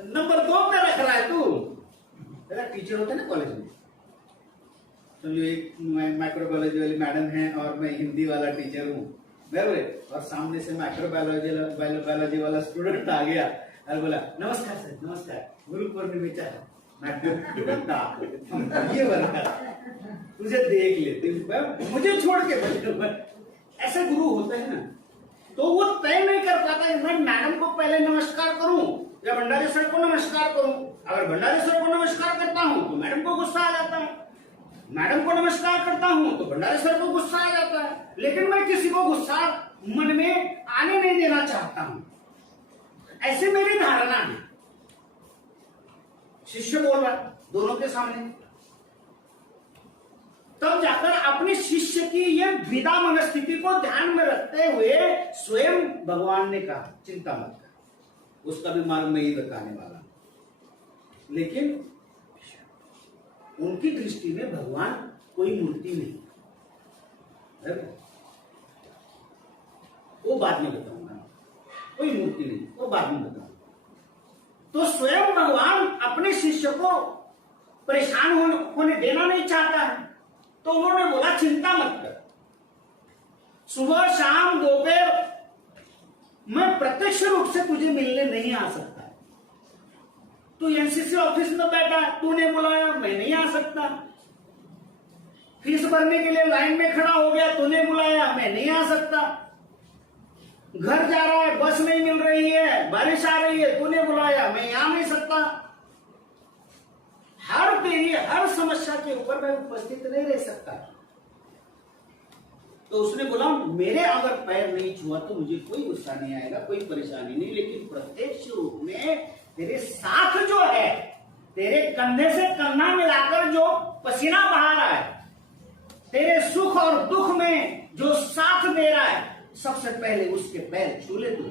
नंबर 2 पे रख रहा है तू। तेरा टीचर होता है ना कॉलेज में, समझो एक माइक्रोबायोलॉजी वाली मैडम है और मैं हिंदी वाला टीचर हूँ, और सामने से माइक्रोबायोलॉजी वाला स्टूडेंट आ गया और बोला, नमस्कार सर, नमस्कार, गुरु पूर्णिमेचा ये बना, तुझे देख लेते, मुझे छोड़ के। ऐसे गुरु होते हैं ना, तो वो तय नहीं कर पाता मैं मैडम को पहले नमस्कार करूं या भंडारी सर को नमस्कार करूं। अगर भंडारी सर को नमस्कार करता हूं तो मैडम को गुस्सा आ जाता है, मैडम को नमस्कार करता हूं तो भंडारी सर को गुस्सा आ जाता है। लेकिन मैं किसी को गुस्सा मन में आने नहीं देना चाहता हूं, ऐसी मेरी धारणा है। शिष्य बोल रहा है दोनों के सामने, तब जाकर अपने शिष्य की ये द्विधा मनस्थिति को ध्यान में रखते हुए स्वयं भगवान ने कहा चिंता मत कर, उसका भी मार्ग मैं ही बताने वाला। लेकिन उनकी दृष्टि में भगवान कोई मूर्ति नहीं है, वो बाद में बताऊंगा, कोई मूर्ति नहीं, वो बाद में बताऊंगा। तो स्वयं भगवान अपने शिष्य को परेशान होने देना नहीं चाहता है, तो उन्होंने बोला चिंता मत कर, सुबह शाम दोपहर मैं प्रत्यक्ष रूप से तुझे मिलने नहीं आ सकता। तू एनसीसी ऑफिस में बैठा, तूने बुलाया, मैं नहीं आ सकता। फीस भरने के लिए लाइन में खड़ा हो गया, तूने बुलाया, मैं नहीं आ सकता। घर जा रहा है, बस नहीं मिल रही है, बारिश आ रही है, तूने बुलाया, मैं आ नहीं सकता। हर तेरी हर समस्या के ऊपर मैं उपस्थित नहीं रह सकता। तो उसने बोला मेरे अगर पैर नहीं छुआ तो मुझे कोई गुस्सा नहीं आएगा, कोई परेशानी नहीं, लेकिन प्रत्यक्ष रूप में तेरे साथ जो है, तेरे कंधे से कंधा मिलाकर जो पसीना बहा रहा है, तेरे सुख और दुख में जो साथ दे रहा है, सबसे पहले उसके पैर छू ले तू।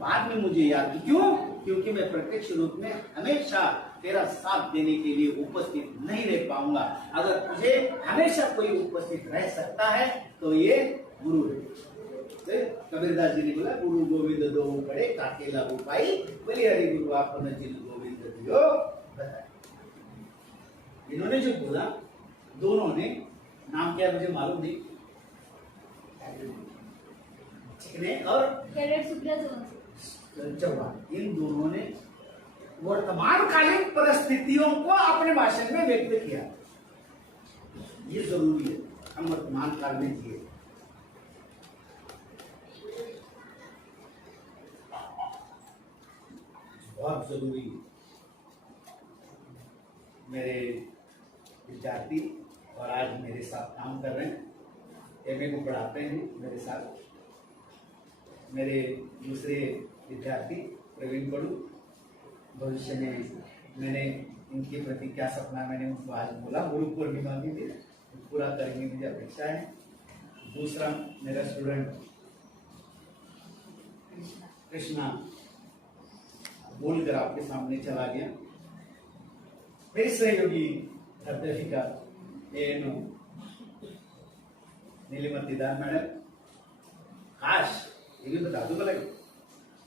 बाद में मुझे याद, क्यों? क्योंकि मैं प्रत्यक्ष रूप में हमेशा तेरा साथ देने के लिए उपस्थित नहीं रह पाऊंगा। अगर तुझे हमेशा कोई उपस्थित रह सकता है तो ये गुरु है। कबीरदास जी ने बोला गुरु गोविंद दो बड़े काके लागू पाई, बोले हरि गुरु आपन जिन गोविंद दियो बताए। इन्होंने जो बोला, दोनों ने नाम क्या मुझे मालूम नहीं, और कैडेट सुप्रिया चौहान, इन दोनों ने वर्तमान कालीन परिस्थितियों को अपने भाषण में व्यक्त किया। ये जरूरी है, हम वर्तमान काल में जिए। बहुत जरूरी है। मेरे विद्यार्थी और आज मेरे साथ काम कर रहे हैं, एमए को पढ़ाते हैं मेरे साथ। मेरे दूसरे विद्यार्थी प्रवीण बड़ू, भविष्य में मैंने इनके प्रति क्या सपना मैंने उनको आज बोला, गुरु पूर्णिमा भी थी, पूरा करेंगे मुझे अपेक्षा है। दूसरा मेरा स्टूडेंट कृष्णा बोलकर आपके सामने चला गया। मेरी सहयोगी अध्यापिका एएनओ नीलिमा दीदार मैडम, काश ये भी बता दूं,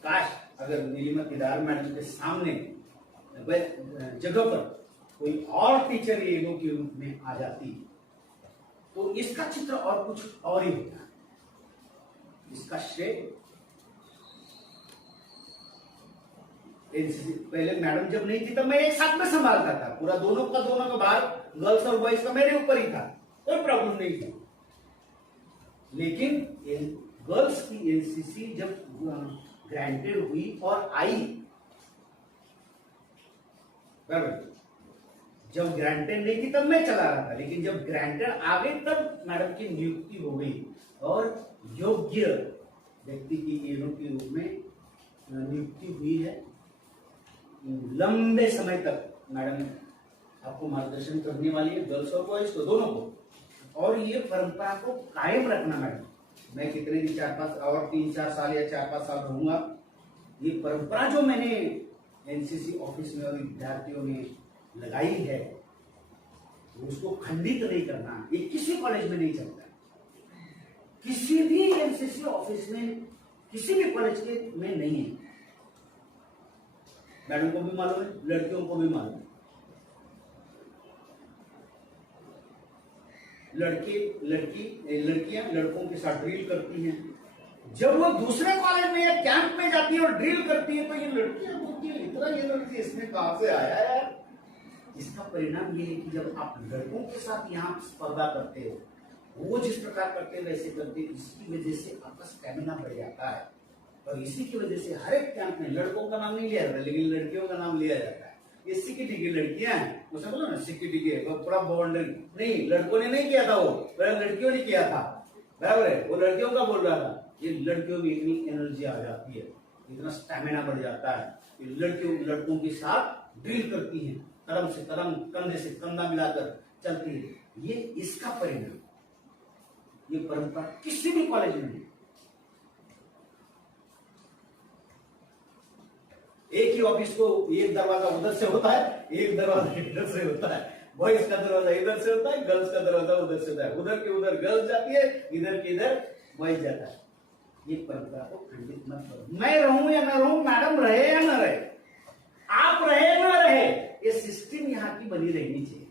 काश अगर नीलिमा दीदार मैडम के सामने जगह पर कोई और टीचर एएनओ के रूप में आ जाती तो इसका चित्र और कुछ और ही होता। इसका श्रेय पहले मैडम जब नहीं थी तब मैं एक साथ में संभालता था, पूरा दोनों का भार गर्ल्स और बॉयज का मेरे ऊपर ही था, कोई प्रॉब्लम नहीं थी। लेकिन गर्ल्स की एनसीसी जब ग्रांटेड हुई और आई, बराबर, जब ग्रांटेड नहीं थी तब मैं चला रहा था, लेकिन जब ग्रांटेड आ गई तब मैडम की नियुक्ति हो गई और योग्य व्यक्ति की एएनओ के रूप में नियुक्ति हुई है। लंबे समय तक मैडम आपको मार्गदर्शन करने वाली है, गर्ल्स और बॉयज को, दोनों को। और ये परंपरा को कायम रखना मैडम, मैं कितने भी 4-5 और 3-4 साल या 4-5 साल रहूंगा, ये परंपरा जो मैंने एनसीसी ऑफिस में और विद्यार्थियों में लगाई है उसको खंडित नहीं करना। ये किसी कॉलेज में नहीं चलता, किसी भी एनसीसी ऑफिस में, किसी भी कॉलेज के में नहीं है। मैडम को भी मालूम है, लड़कियों को भी मालूम है। लड़कियां लड़कों के साथ ड्रिल करती हैं। जब वो दूसरे कॉलेज में या कैंप में जाती है और ड्रिल करती है तो ये लड़कियां बोलती है इतना ये लड़की इसमें कहां से आया यार। इसका परिणाम ये है कि जब आप लड़कों के साथ यहाँ स्पर्धा करते हो, वो जिस प्रकार करते हैं वैसे करते, इसकी वजह से आपका स्टेमिना बढ़ जाता है। और इसी की वजह से हर एक कैंप में लड़कों का नाम नहीं लिया जाता, लेकिन लड़कियों का नाम लिया जाता है। ये सिक्योरिटी की लड़कियां हैं, उसे बोलो ना सिक्योरिटी के, थोड़ा बाउंड्री नहीं, लड़कों ने नहीं किया था, वो लड़कियों ने किया था, बराबर है, वो लड़कियों का बोल रहा था। ये लड़कियों में इतनी एनर्जी आ जाती है, इतना स्टेमिना बढ़ जाता है, ये लड़कों के साथ ड्रिल करती हैं, कदम से कदम, कंधे से कंधा मिलाकर चलती है, ये इसका परिणाम। ये परंपरा किसी भी कॉलेज में नहीं। एक ही ऑफिस को एक दरवाजा उधर से होता है, एक दरवाजा इधर से होता है। बॉयज का दरवाजा इधर से होता है, गर्ल्स का दरवाजा उधर से होता है। उधर के उधर गर्ल्स जाती है, इधर के इधर बॉयज जाता है। ये परंपरा को खंडित मत करो। मैं रहूं या ना रहूं, मैडम रहे या ना रहे, आप रहे या ना रहे, ये सिस्टम यहाँ की बनी रहनी चाहिए।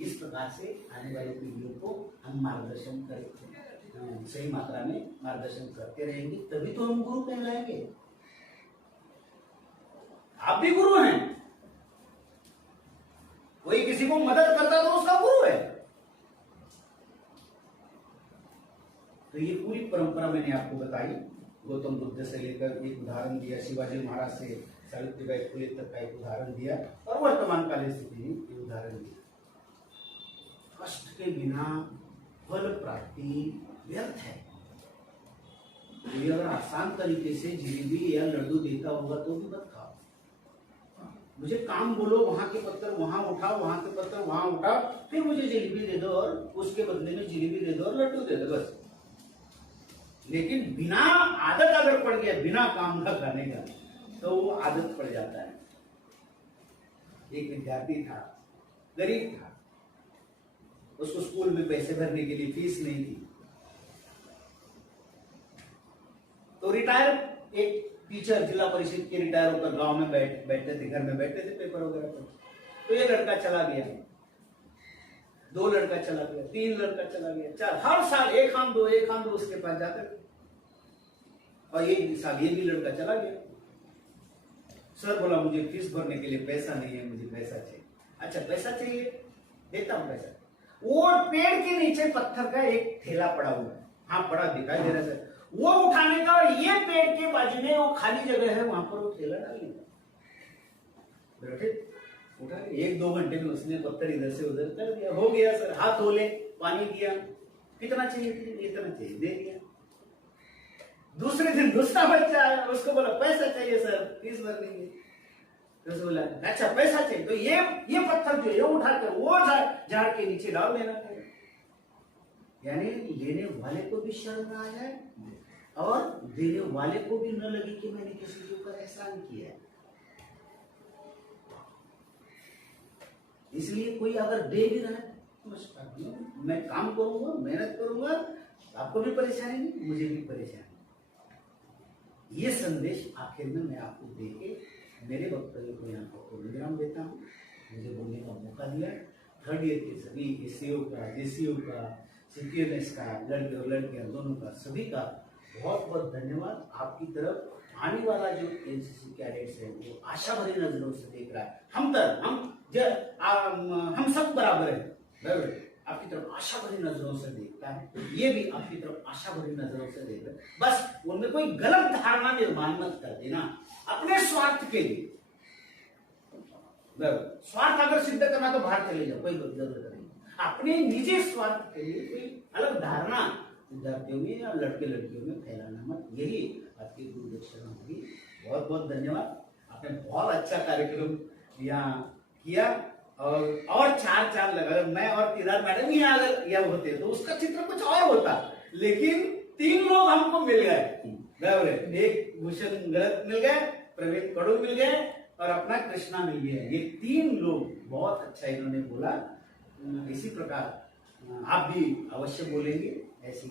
इस प्रकार से आने वाली पीढ़ियों को हम मार्गदर्शन करें, सही मात्रा में मार्गदर्शन करते रहेंगे, तभी तो हम गुरु कहलाएंगे। आप भी गुरु हैं। कोई किसी को मदद करता तो उसका गुरु है। तो ये पूरी परंपरा मैंने आपको बताई। गौतम बुद्ध से लेकर एक उदाहरण दिया, शिवाजी महाराज से सावित्रीबाई फुले तक का एक उदाहरण दिया, और वर्तमान कालीन स्थिति में एक उदाहरण दिया। कष्ट के बिना फल प्राप्ति व्यर्थ है। कोई अगर आसान तरीके से जिलेबी या लड्डू देता होगा तो भी मत खाओ। मुझे काम बोलो, वहां के पत्थर वहां उठाओ, वहां के पत्थर वहां उठाओ, फिर मुझे जलेबी दे दो और उसके बदले में जलेबी दे दो और लड्डू दे दो, बस। लेकिन बिना आदत अगर पड़ गया बिना काम का खाने का, तो वो आदत पड़ जाता है। एक विद्यार्थी था, गरीब था, उसको स्कूल में पैसे भरने के लिए फीस नहीं थी, तो रिटायर एक टीचर जिला परिषद के रिटायर होकर गांव में बैठते थे, घर में बैठते थे पेपर वगैरह पर। तो ये लड़का चला गया, 2 लड़का चला गया, 3 लड़का चला गया, 4, हर साल एक हम दो उसके पास जाकर, और ये साल ये भी लड़का चला गया। सर बोला मुझे फीस भरने के लिए पैसा नहीं है, मुझे पैसा चाहिए। अच्छा पैसा चाहिए, देता हूं पैसा। वो पेड़ के नीचे पत्थर का एक थैला पड़ा हुआ है, हाँ पड़ा दिखाई दे रहा है सर, वो उठाने का, और ये पेड़ के बाजू में वो खाली जगह है, वहां पर वो थैला डालने का। उठा 1-2 घंटे में उसने पत्थर इधर से उधर कर दिया, हो गया सर। हाथ धोले, पानी दिया, कितना चाहिए, इतना चाहिए, दे दिया। दूसरे दिन दूसरा बच्चा आया, उसको बोला पैसा चाहिए सर, फीस भरनी है। तो उसने बोला अच्छा पैसा चाहिए, तो ये पत्थर जो है उठाकर वो झाड़ के नीचे डाल देना। यानी लेने वाले को भी शर्म ना आ जाए और देने वाले को भी न लगे कि मैंने किसी के ऊपर एहसान किया है। इसलिए कोई अगर दे भी रहा है, मैं काम करूंगा, मेहनत करूंगा, आपको भी परेशानी नहीं, मुझे भी परेशानी। ये संदेश आखिर में मैं आपको देके मेरे वक्तव्य को यहाँ पर विराम देता हूँ। मुझे बोलने का मौका दिया। 3rd ईयर के सभी एससीओ का, जेसीओ का, सीपीएमएस का, लड़के और लड़कियां दोनों का, सभी का बहुत बहुत धन्यवाद। आपकी तरफ आने वाला जो एनसीसी कैडेट्स है वो आशा भरी नजरों से देख रहा है। हम सब बराबर है, आपकी तरफ आशा भरी नजरों से देखता है, ये भी आपकी तरफ आशा भरी नजरों से देख रहे हैं। बस उनमें कोई गलत धारणा निर्माण मत कर देना अपने स्वार्थ के लिए। स्वार्थ अगर सिद्ध करना तो बाहर चले जाओ, कोई जरूरत नहीं। अपने निजी स्वार्थ के लिए कोई अलग धारणा विद्यार्थियों में या लड़के लड़कियों में फैलाना मत। यही आपकी गुरु दक्षिणा होगी। बहुत बहुत धन्यवाद। आपने बहुत अच्छा कार्यक्रम यहाँ किया और 4 चांद लगा। मैं और केदार मैडम ही अगर यह होते तो उसका चित्र कुछ और होता, लेकिन 3 लोग हमको मिल गए। एक भूषण गलत मिल गए, प्रवीण कड़ू मिल गए और अपना कृष्णा मिल गया। ये 3 लोग बहुत अच्छा इन्होंने बोला। इसी प्रकार आप भी अवश्य बोलेंगे, ऐसी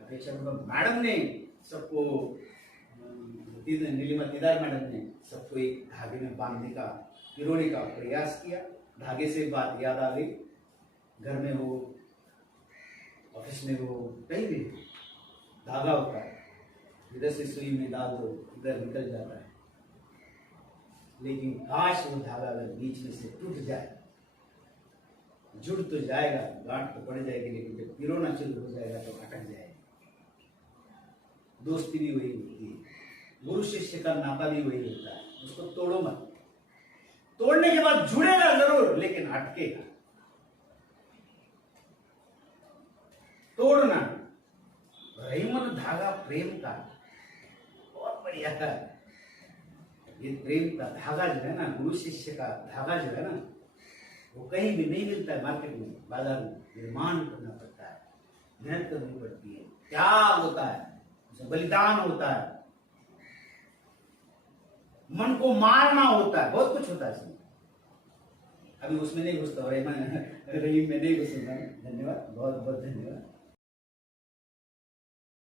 अपेक्षा। मैडम ने सबको, नीलिमा केदार मैडम ने सबको एक धागे में बांधने का, पिरोने का प्रयास किया। धागे से बात याद आ गई। घर में हो, ऑफिस में हो, कहीं भी धागा होता है, इधर से सुई में डाल दो, इधर निकल जाता है। लेकिन काश वो धागा अगर बीच में से टूट जाए, जुड़ तो जाएगा, गांठ तो पड़ जाएगी, लेकिन जब पिरोना शुरू हो जाएगा तो अटक जाएगा। दोस्ती भी वही होती है, गुरु शिष्य का नाता भी वही होता है। उसको तोड़ो मत, तोड़ने के बाद जुड़ेगा जरूर, लेकिन अटकेगा। तोड़ना रहीमन धागा प्रेम का, बहुत बढ़िया है ये प्रेम का धागा जो है ना, गुरु शिष्य का धागा जो है ना, वो कहीं भी नहीं मिलता है, मार्केट में, बाजार में निर्माण करना पड़ता है, मेहनत करनी पड़ती है, त्याग होता है, उसमें बलिदान होता है, मन को मारना होता है, बहुत कुछ होता है इसमें। अभी उसमें नहीं घुसता, रहीम में नहीं घुसूंगा। धन्यवाद, बहुत बहुत धन्यवाद।